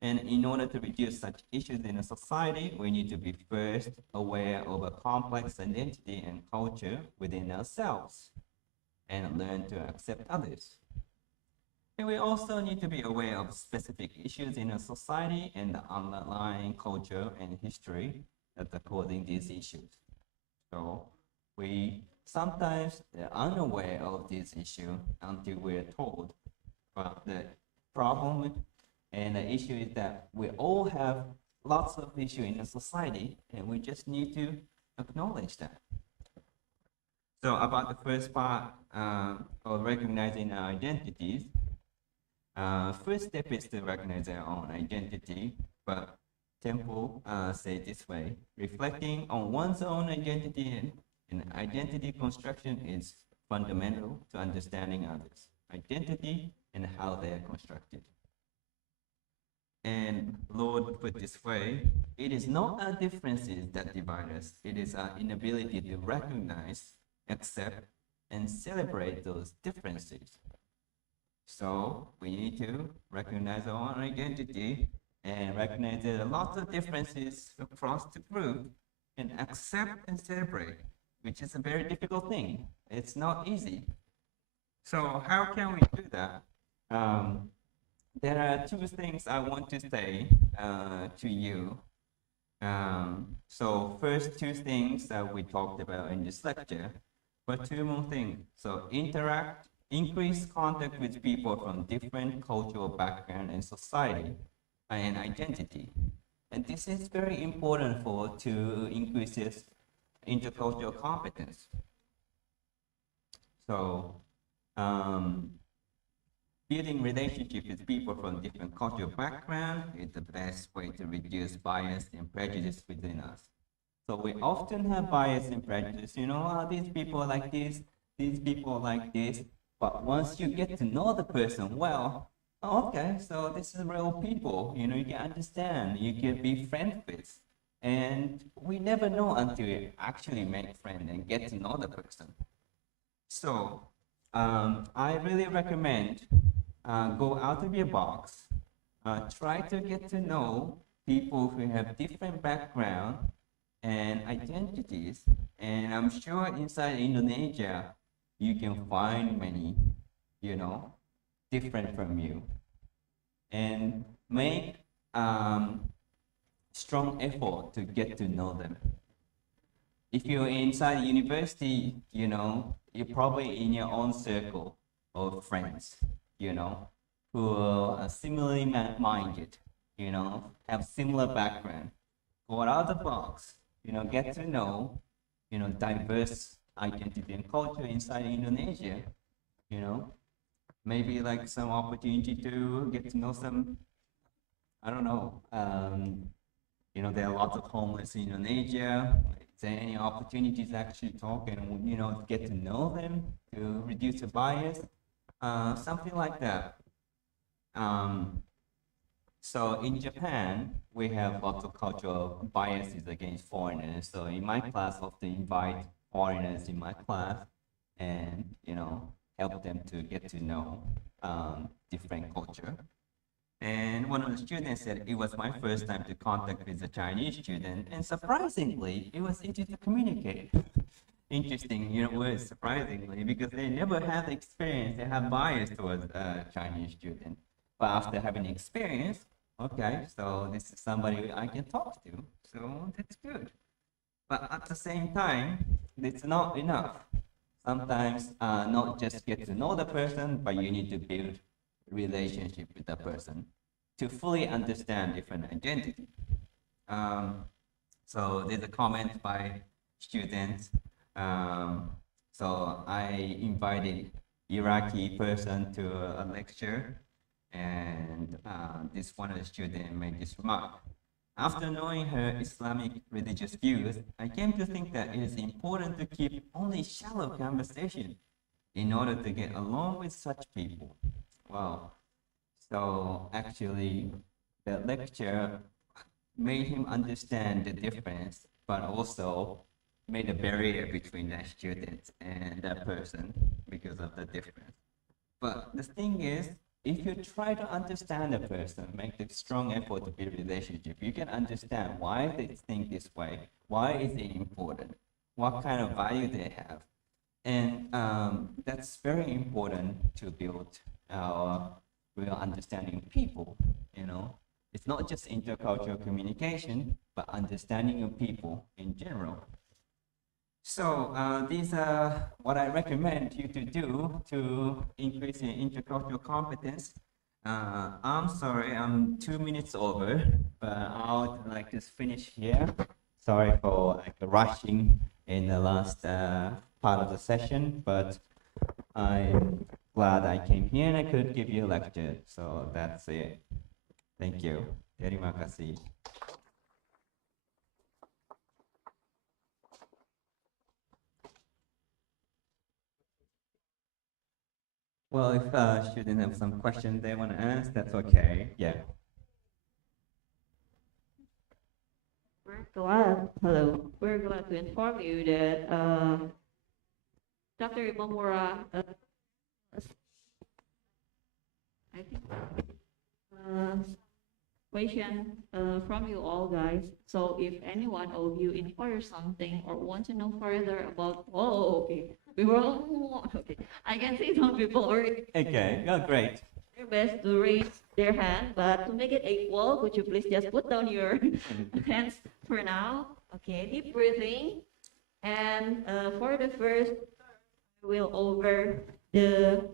And in order to reduce such issues in a society, we need to be first aware of a complex identity and culture within ourselves and learn to accept others. And we also need to be aware of specific issues in a society and the underlying culture and history that are causing these issues. So we sometimes are unaware of this issue until we're told. But the problem and the issue is that we all have lots of issues in a society, and we just need to acknowledge that. So about the first part of recognizing our identities, first step is to recognize our own identity, but Temple say this way: reflecting on one's own identity and identity construction is fundamental to understanding others' identity and how they are constructed. And Lord put this way: it is not our differences that divide us, it is our inability to recognize, accept, and celebrate those differences. So we need to recognize our own identity and recognize there are lots of differences across the group and accept and celebrate, which is a very difficult thing. It's not easy. So how can we do that? There are two things I want to say to you. So first two things that we talked about in this lecture, but two more things. So increase contact with people from different cultural background and society and identity. And this is very important to increase this intercultural competence. So building relationships with people from different cultural background is the best way to reduce bias and prejudice within us. So we often have bias and prejudice, these people are like this, these people are like this. But once you get to know the person well, okay, so this is real people, you can understand, you can be friends with. And we never know until you actually make friends and get to know the person. So I really recommend go out of your box, try to get to know people who have different background and identities. And I'm sure inside Indonesia, you can find many, different from you. And make strong effort to get to know them. If you're inside university, you're probably in your own circle of friends, who are similarly minded, have similar background. Go out of the box, get to know, diverse identity and culture inside Indonesia, maybe like some opportunity to get to know some, I don't know, there are lots of homeless in Indonesia. Is there any opportunities to actually talk and, get to know them to reduce the bias? Something like that. So in Japan, we have lots of cultural biases against foreigners. So in my class, I often invite foreigners in my class and, help them to get to know different culture. And one of the students said it was my first time to contact with a Chinese student, and surprisingly, it was easy to communicate. Interesting, word surprisingly, because they never had experience, they have bias towards a Chinese student. But after having experience, okay, so this is somebody I can talk to, so that's good. But at the same time, it's not enough. sometimes not just get to know the person, but you need to build relationship with the person to fully understand different identity. So there's a comment by students. So I invited Iraqi person to a lecture, and this one of the students made this remark. After knowing her Islamic religious views, I came to think that it is important to keep only shallow conversation in order to get along with such people. Wow. So actually, the lecture made him understand the difference, but also made a barrier between that student and that person because of the difference. But the thing is, if you try to understand a person, make the strong effort to build relationship, you can understand why they think this way, why is it important, what kind of value they have. And that's very important to build our real understanding of people, you know. It's not just intercultural communication, but understanding of people in general. So these are what I recommend you to do to increase your intercultural competence. I'm sorry, I'm 2 minutes over, but I'll like just finish here. Sorry for like rushing in the last part of the session, but I'm glad I came here and I could give you a lecture. So that's it. Thank you. Terima kasih. Well, if students have some questions they want to ask, that's okay. Yeah. We're glad to inform you that Dr. Imamura, I think, question from you all guys. So if any one of you inquire something or want to know further about, okay, okay. I can see some people already. Okay, oh, great. Their best to raise their hand, but to make it equal, could you please just put down your hands for now? Okay, deep breathing. And for the first, we'll over the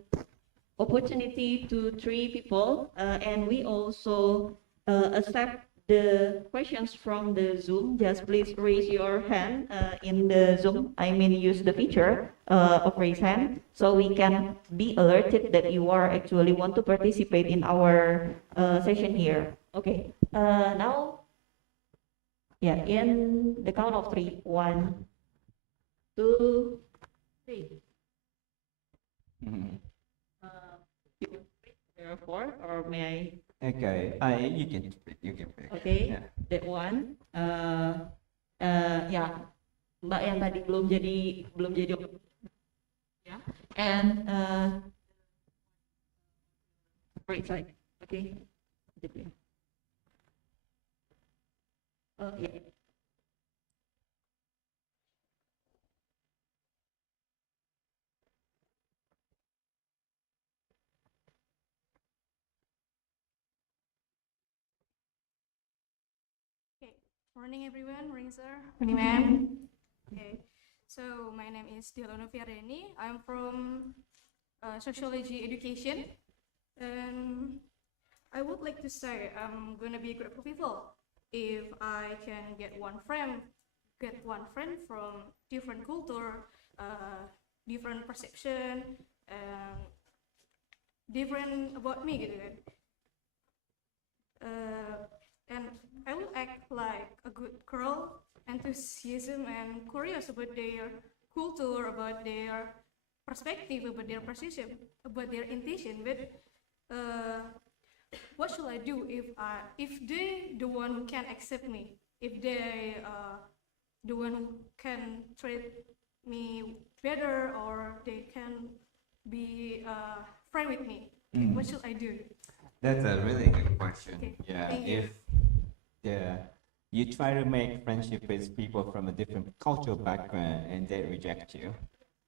opportunity to 3 people, and we also accept the questions from the Zoom. Just please raise your hand in the Zoom. I mean, use the feature of raise hand so we can be alerted that you are actually want to participate in our session here. Okay. Now, yeah, in the count of 3, 1, 2, 3. Mhm. There are 4, or may I? Okay, you can pick. Okay, Yeah. that one. Ya, Mbak yang tadi belum jadi ya. And right side. Okay. Yeah. Morning everyone, morning sir, morning ma'am. Okay, so my name is Dilona Fiareni. I'm from sociology education, and I would like to say I'm gonna be grateful people if I can get one friend from different culture, different perception, different about me gitu kan. And I will act like a good girl, enthusiasm and curious about their culture, about their perspective, about their perception, about their intention. But what should I do if they the one who can accept me, if they the one who can treat me better, or they can be friend with me? What should I do? That's a really good question. Okay. Yeah, Thank you. if you try to make friendship with people from a different cultural background and they reject you,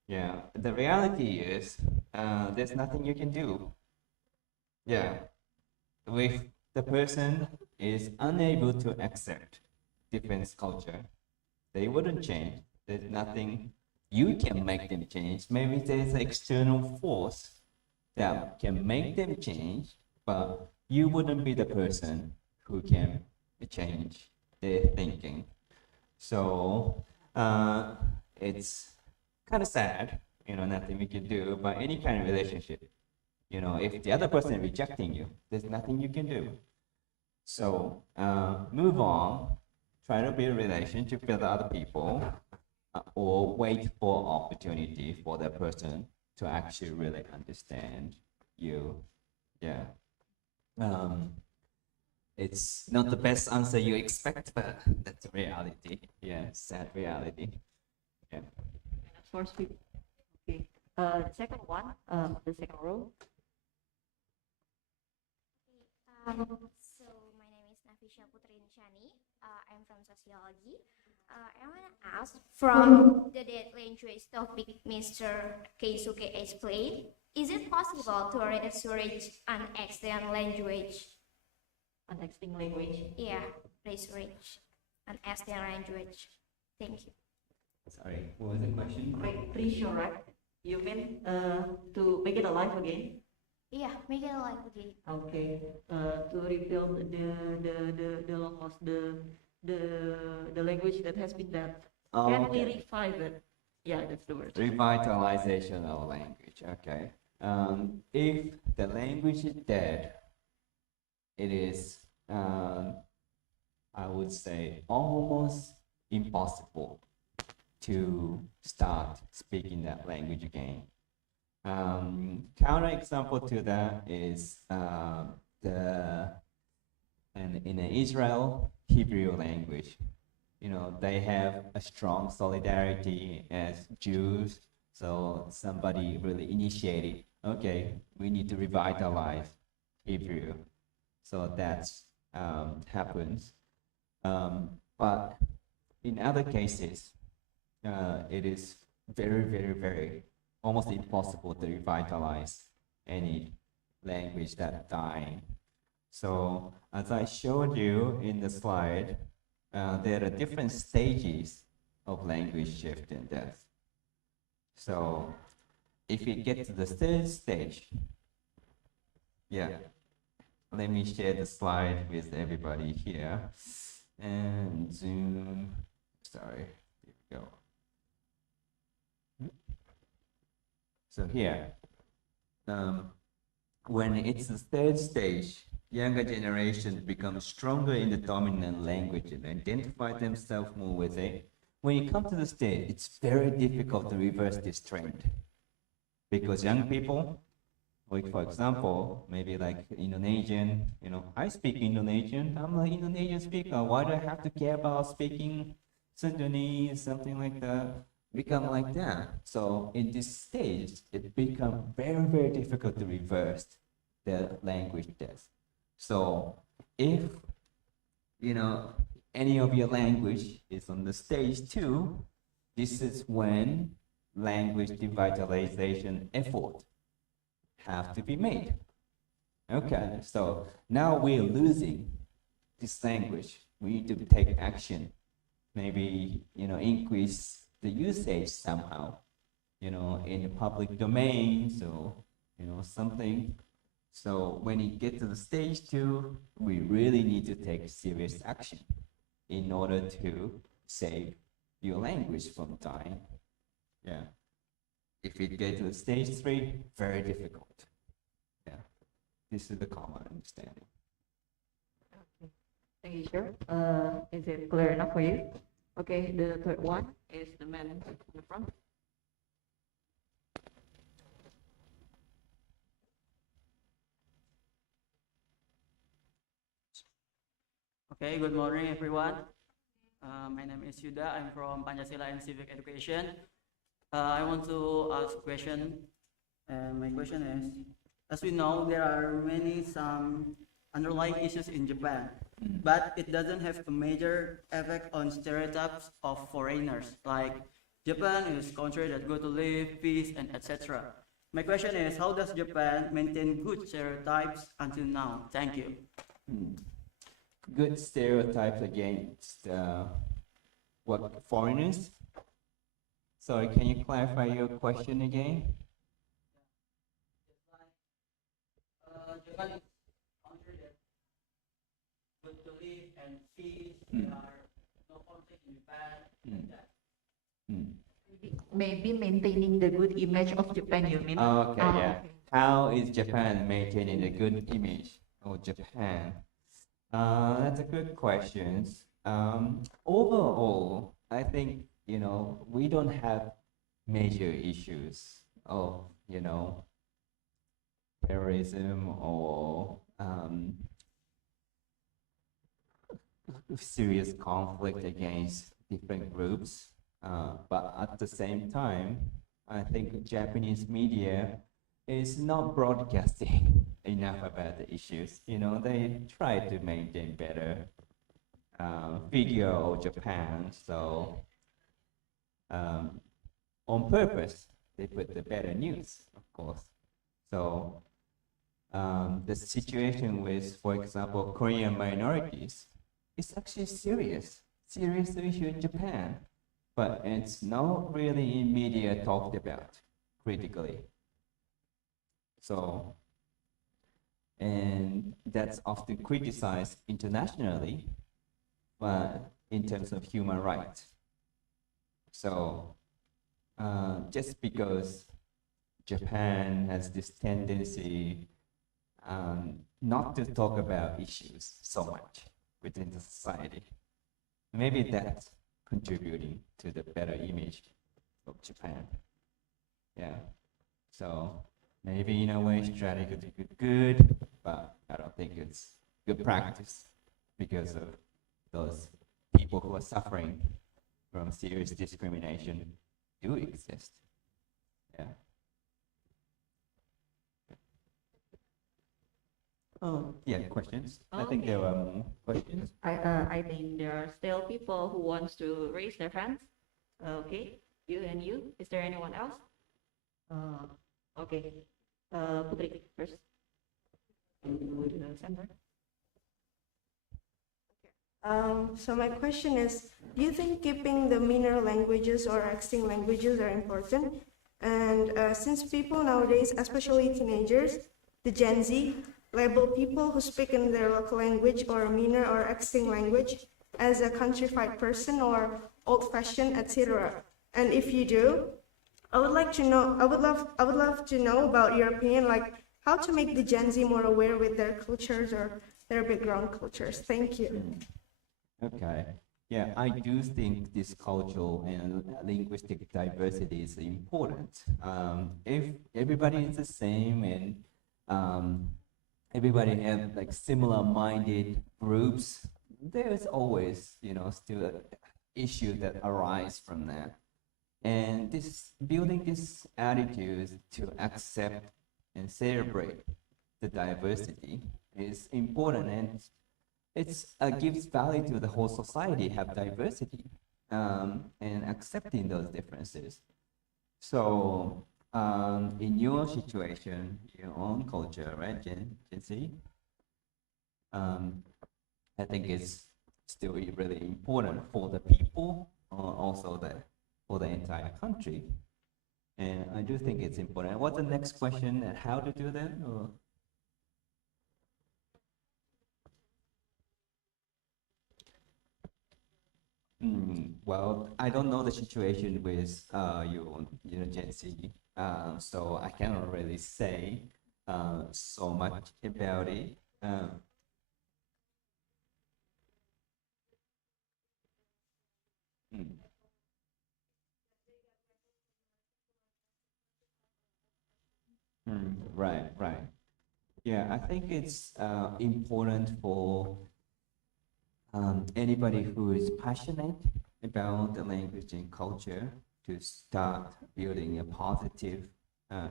yeah, the reality is there's nothing you can do. Yeah, if the person is unable to accept different culture, they wouldn't change. There's nothing you can make them change. Maybe there's an external force that can make them change, but you wouldn't be the person who can change their thinking. So it's kind of sad, nothing we can do. But any kind of relationship, if the other person is rejecting you, there's nothing you can do. So move on, try to build a relationship with other people, or wait for opportunity for that person to actually really understand you. Yeah. It's not the best answer you expect, but that's the reality. Yeah, sad reality. Yeah. Source people. Okay. Second one, the second row. So my name is Nafisha Putrinsani. I'm from sociology. I want to ask from the dead language topic Mr. Keisuke explained, is it possible to research an extant language? An extinct language. Yeah, research an extant language. Thank you. Sorry, what was the question? Resurrect. You mean to make it alive again? Yeah, make it alive again. Okay. To rebuild the lost the language that has been dead. Oh, Can we okay. revive it? Yeah, that's the word. Revitalization of language. Okay. If the language is dead, it is, I would say, almost impossible to start speaking that language again. Counter example to that is in Israel Hebrew language. They have a strong solidarity as Jews. So somebody really initiated, okay, we need to revitalize Hebrew. So that happens. But in other cases, it is very, very, very almost impossible to revitalize any language that dying. So as I showed you in the slide, there are different stages of language shift and death. So if we get to the third stage, yeah, let me share the slide with everybody here. And Zoom, sorry, here we go. So here, when it's the third stage, younger generations become stronger in the dominant language and identify themselves more with it. When you come to the stage, it's very difficult to reverse this trend because young people, like for example, maybe like Indonesian, I speak Indonesian, I'm an Indonesian speaker, why do I have to care about speaking Sundanese, something like that? Become like that. So in this stage, it becomes very, very difficult to reverse the language death. So if, any of your language is on the stage 2, this is when language revitalization effort have to be made. Okay, so now we're losing this language. We need to take action. Maybe, increase the usage somehow, in the public domain, so, something. So when you get to the stage 2, we really need to take serious action in order to save your language from dying. Yeah. If you get to the stage 3, very difficult. Yeah. This is the common understanding. Okay. Thank you, sir. Is it clear enough for you? Okay, the third one is the man in the front. Okay, good morning, everyone. My name is Yuda. I'm from Pancasila and Civic Education. I want to ask a question. My question is, as we know, there are some underlying issues in Japan, but it doesn't have a major effect on stereotypes of foreigners, like Japan is country that go to live, peace, and etc. My question is, how does Japan maintain good stereotypes until now? Thank you. Good stereotypes against what foreigners? Sorry, can you clarify your question again? It's like Japan is country that good to live and peace. There are no conflict in Japan. Like that. Maybe maintaining the good image of Japan, you mean? Okay, Ah, yeah. okay. How is Japan maintaining a good image of Japan? That's a good question. Overall, I think, we don't have major issues of, terrorism or serious conflict against different groups. But at the same time, I think Japanese media is not broadcasting enough about the issues. They try to maintain better figure of Japan. So on purpose, they put the better news, of course. So the situation with, for example, Korean minorities is actually serious issue in Japan, but it's not really in media talked about critically. So, and that's often criticized internationally, but in terms of human rights. So, just because Japan has this tendency not to talk about issues so much within the society, maybe that's contributing to the better image of Japan. Yeah. So maybe in a way strategy is good, but I don't think it's good practice because of those people who are suffering from serious discrimination do exist. Yeah. Oh, yeah, questions? I think there were more questions. I think there are still people who wants to raise their hands. Okay, you and you. Is there anyone else? Okay. Putri first. And go to the center. So my question is, do you think keeping the minor languages or extinct languages are important? And since people nowadays, especially teenagers, the Gen Z, label people who speak in their local language or minor or extinct language as a countrified person or old-fashioned, etc. And if you do, I would love to know about your opinion, like how to make the Gen Z more aware with their cultures or their background cultures. Thank you. Okay. Yeah, I do think this cultural and linguistic diversity is important. If everybody is the same and everybody have like similar minded groups, there's always, still an issue that arise from that. And this building this attitude to accept and celebrate the diversity is important, and it's gives value to the whole society have diversity and accepting those differences. So in your situation, your own culture, right, Gen Z, I think it's still really important for the people, also for the entire country. And I do think it's important. What's the next question? And how to do that? Or? Well, I don't know the situation with Gen Z, so I cannot really say so much about it. Mm. Right, right. Yeah, I think it's important for anybody who is passionate about the language and culture to start building a positive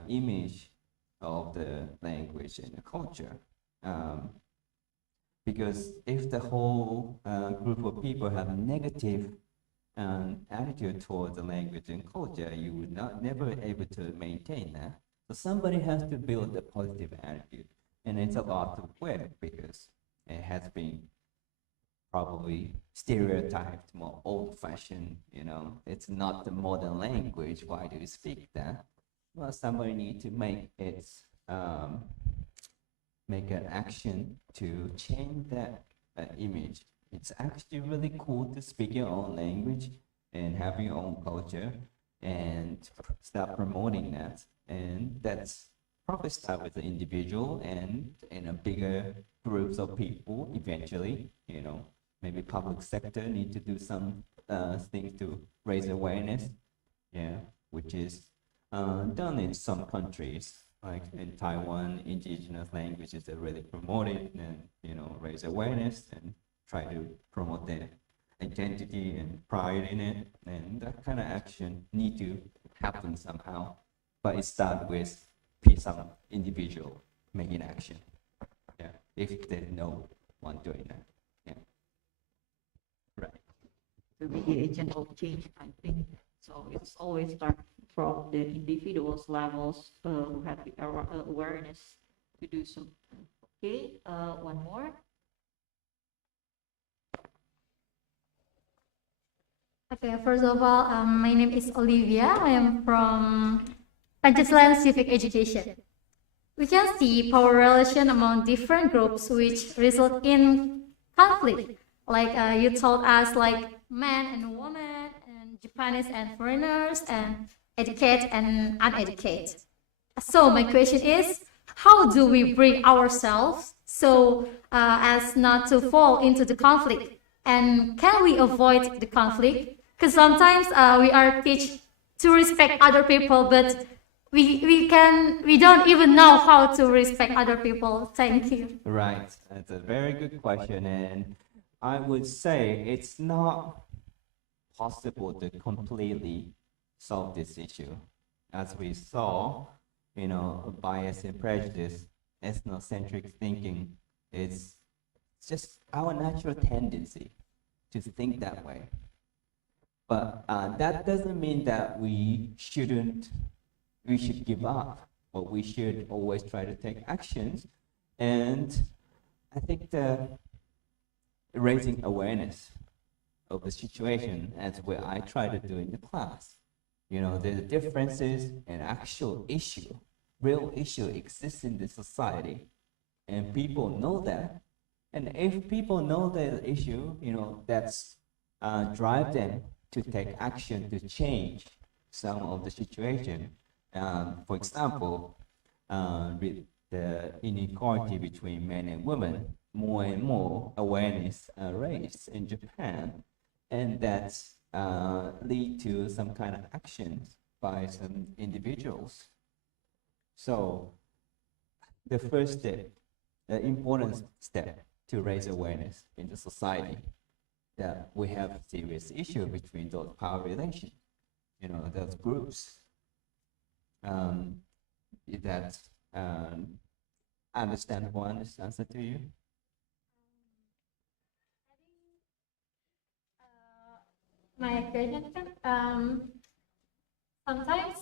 image of the language and the culture. Because if the whole group of people have a negative attitude towards the language and culture, you would never be able to maintain that. So somebody has to build a positive attitude, and it's a lot of work because it has been probably stereotyped, more old-fashioned, it's not the modern language. Why do you speak that? Well, somebody need to make an action to change that image. It's actually really cool to speak your own language and have your own culture and start promoting that. And that's probably start with the individual and in a bigger groups of people eventually, maybe public sector need to do some things to raise awareness, yeah, which is done in some countries. Like in Taiwan, indigenous languages are really promoted and, raise awareness and try to promote their identity and pride in it. And that kind of action need to happen somehow. But it starts with some individual making action. Yeah, if there's no one doing that. Yeah. Right. To be the agent of change, I think. So it's always start from the individuals levels who have the awareness to do so. Okay, one more. Okay, first of all, my name is Olivia. I am from Pancasila Civic Education. We can see power relation among different groups which result in conflict. Like you told us, like men and women, and Japanese and foreigners, and educated and uneducated. So my question is, how do we bring ourselves so as not to fall into the conflict? And can we avoid the conflict? Because sometimes we are taught to respect other people, but we don't even know how to respect other people. Thank you. Right, that's a very good question, and I would say it's not possible to completely solve this issue. As we saw, bias and prejudice, ethnocentric thinking, it's just our natural tendency to think that way. But that doesn't mean that we should give up, but we should always try to take actions. And I think raising awareness of the situation, as what I try to do in the class. The differences and actual issue, real issue exists in the society, and people know that. And if people know the issue, that's drive them to take action to change some of the situation. For example, with the inequality between men and women, more and more awareness raised in Japan, and that's lead to some kind of actions by some individuals. So the first step, the important step to raise awareness in the society that we have a serious issue between those power relations, those groups. Is that understandable answer to you? My question is, sometimes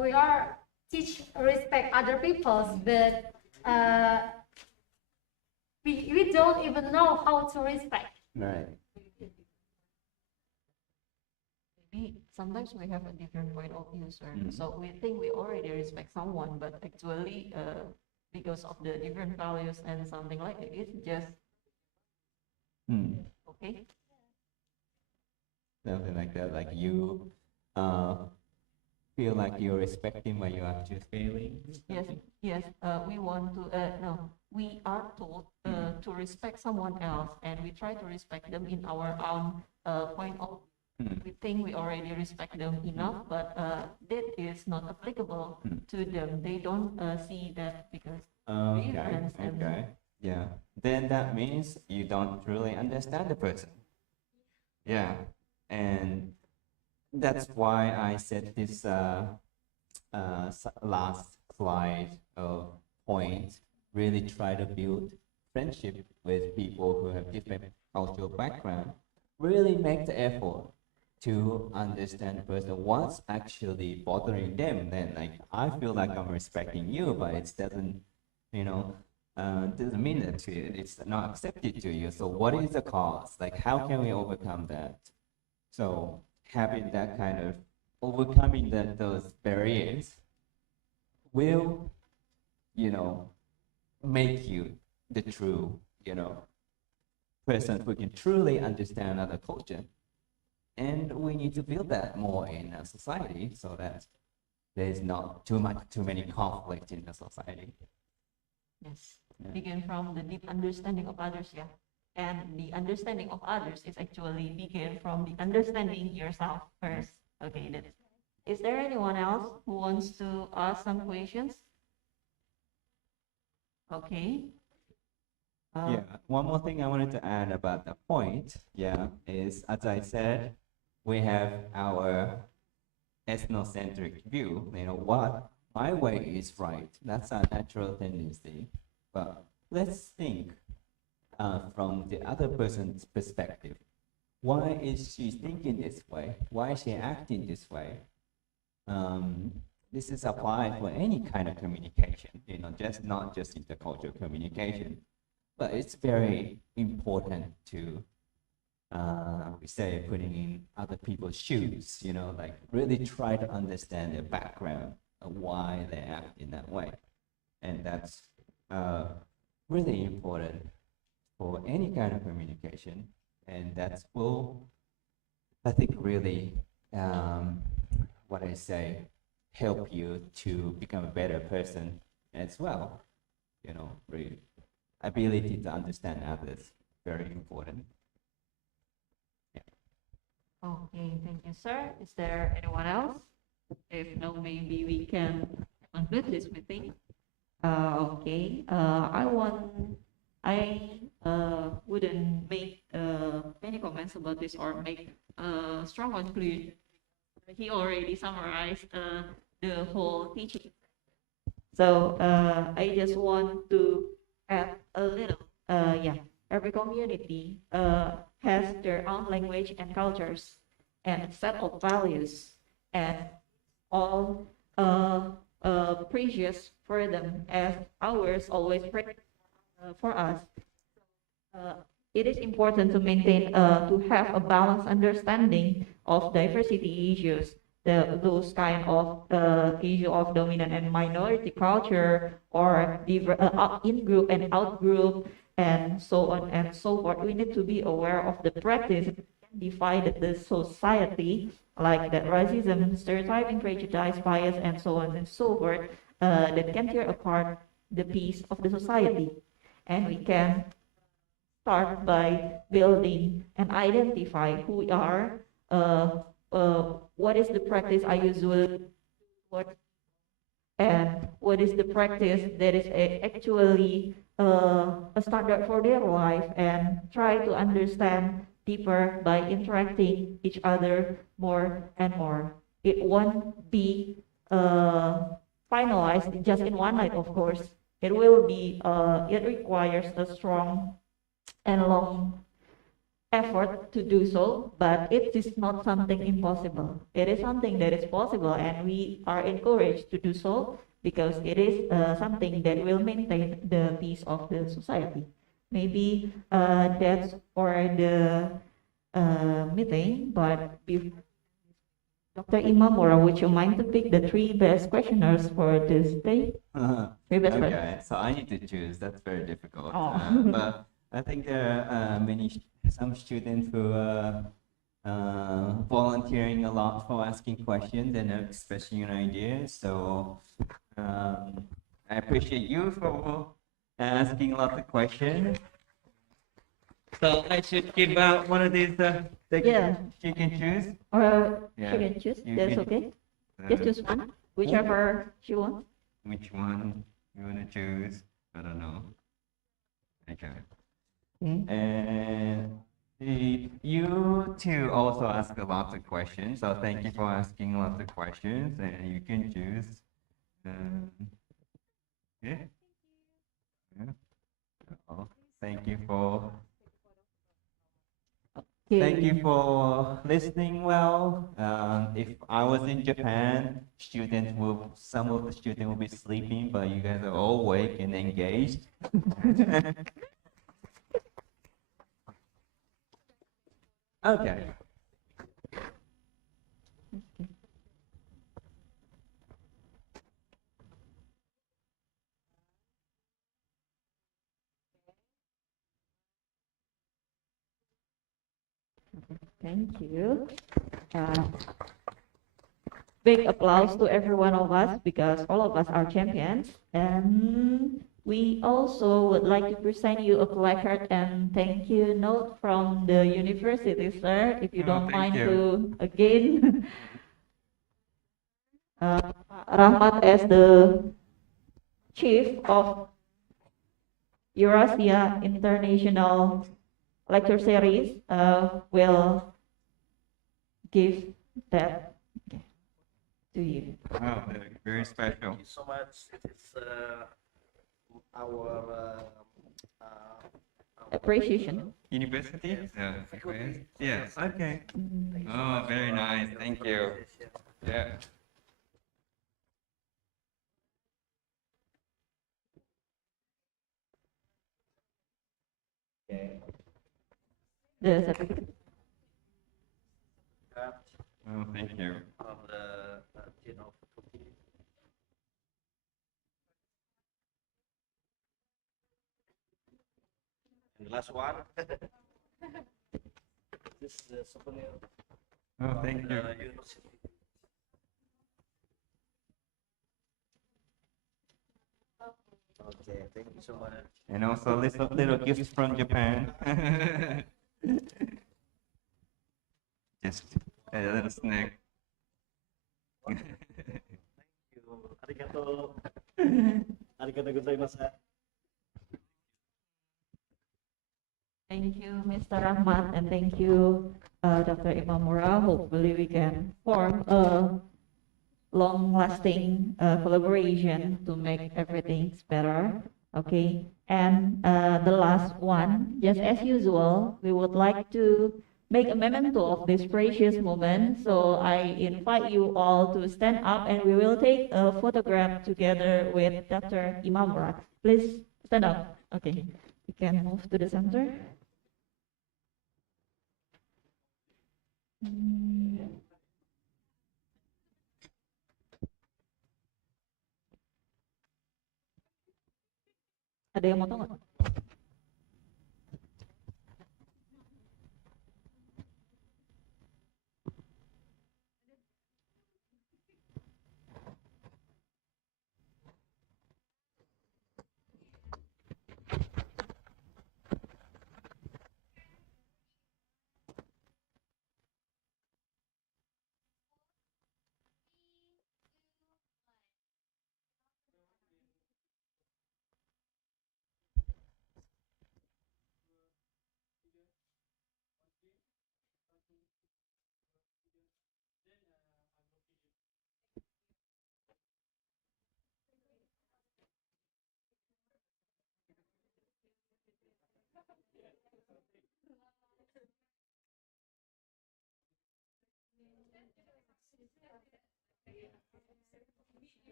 we are teach respect other people's, but we don't even know how to respect. Right. Maybe sometimes we have a different point of view, sir. So we think we already respect someone, but actually, because of the different values and something like it, it's just okay. Something like that, like you feel like you're respecting what you're actually feeling. Yes. We want to. No, we are told to respect someone else, and we try to respect them in our own point of. We think we already respect them enough, but that is not applicable to them. They don't see that because difference. Okay. Yeah. Then that means you don't really understand the person. Yeah. And that's why I said this last slide of point, really try to build friendship with people who have different cultural background, really make the effort to understand the person what's actually bothering them. Then like I feel like I'm respecting you, but it doesn't, doesn't mean that to you. It's not accepted to you. So what is the cause? Like, how can we overcome that? So having that kind of overcoming those barriers will, make you the true, person who can truly understand other culture. And we need to build that more in a society so that there's not too many conflict in the society. Yes. Yeah. Begin from the deep understanding of others, yeah. And the understanding of others is actually begin from the understanding yourself first. Okay, that is. Is there anyone else who wants to ask some questions? Okay. Yeah, one more thing I wanted to add about the point, is as I said, we have our ethnocentric view, what my way is right. That's our natural tendency. But let's think from the other person's perspective. Why is she thinking this way? Why is she acting this way? This is applied for any kind of communication, not just intercultural communication. But it's very important to, we say, putting in other people's shoes, like really try to understand their background of why they act in that way. And that's really important for any kind of communication. And that will, I think, really, what I say, help you to become a better person as well. Really. Ability to understand others, very important. Okay, thank you, sir. Is there anyone else? If no, maybe we can conclude this meeting. Okay. I wouldn't make any comments about this or make a strong conclusion. He already summarized the whole teaching. So I just want to add a little. Every community has their own language and cultures and set of values, and all precious for them as ours always for us. It is important to maintain to have a balanced understanding of diversity issues, those kind of issue of dominant and minority culture, or in group and out group, and so on and so forth. We need to be aware of the practice that can divide the society, like that racism, stereotyping, prejudice, bias, and so on and so forth, that can tear apart the peace of the society. And we can start by building and identify who we are, what is the practice I usually what, and what is the practice that is actually a standard for their life, and try to understand deeper by interacting each other more and more. It won't be finalized just in one night, of course. It will be, it requires a strong and long effort to do so, but it is not something impossible. It is something that is possible, and we are encouraged to do so because it is something that will maintain the peace of the society. Maybe that's for the meeting, but Dr. Imamura, would you mind to pick the 3 best questioners for this day? Okay, so I need to choose. That's very difficult. But I think there are some students who are volunteering a lot for asking questions and expressing your ideas. So I appreciate you for asking lots of questions. So I should give out one of these. You can choose. Or Yeah. she can choose. You That's can- okay. Just choose one, whichever she wants. Which one you want to choose? I don't know. Okay. Okay. And you too also ask a lot of questions. So thank you for asking lots of questions, and you can choose. Yeah. Yeah. Oh, thank you for. Thank you for listening well. If I was in Japan, some of the students will be sleeping, but you guys are all awake and engaged. Okay. Thank you. Big applause to every one of us because all of us are champions. And we also would like to present you a placard and thank you note from the university, sir, if you Oh, don't thank mind you. to again Rahmat as the chief of Eurasia International Lecture Series will give that to you. Oh, very special. Thank you so much. It is our Appreciation. University? Yes. Okay. Oh, very nice. Thank you. Yeah. The certificate. Oh, thank you. of the Dean of Faculty. And the last one. This is the souvenir Oh, from thank the you. university. Okay, thank you so much. And also little gifts from Japan. Just a little snack. Thank you. Arigato. Arigato gozaimasu. Thank you, Mr. Rahmat, and thank you, Dr. Imamura. Hopefully, we can form a long-lasting collaboration to make everything better. Okay, and the last one, just as usual, we would like to make a memento of this precious moment. So I invite you all to stand up, and we will take a photograph together with Dr. Imamura. Please stand up. Okay, you can move to the center. Ada yang mau tahu nggak?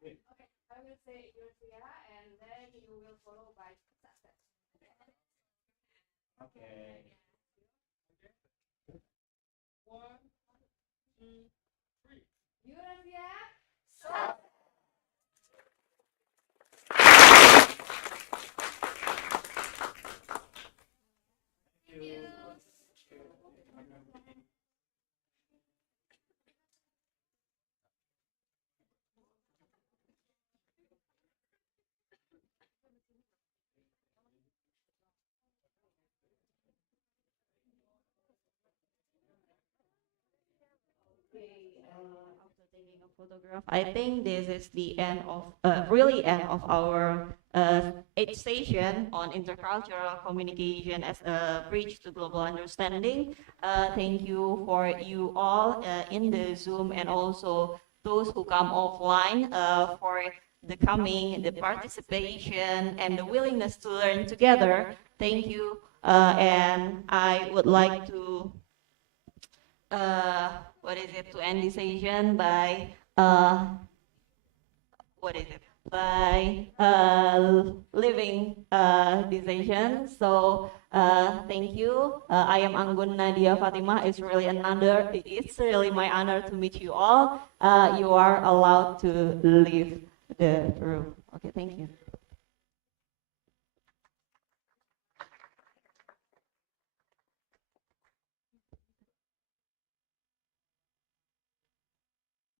Okay, I will say Eurasia, and then you will follow by success. Okay. 1, 2, 3. Eurasia. After taking a photograph, I think this is the end of, really end of our eighth session on intercultural communication as a bridge to global understanding. Thank you for you all in the Zoom and also those who come offline for the coming, the participation, and the willingness to learn together. Thank you. And I would like to, to end this session by, by leaving this session. So thank you. I am Anggun Nadia Fatimah. It's really my honor to meet you all. You are allowed to leave the room. Okay, thank you.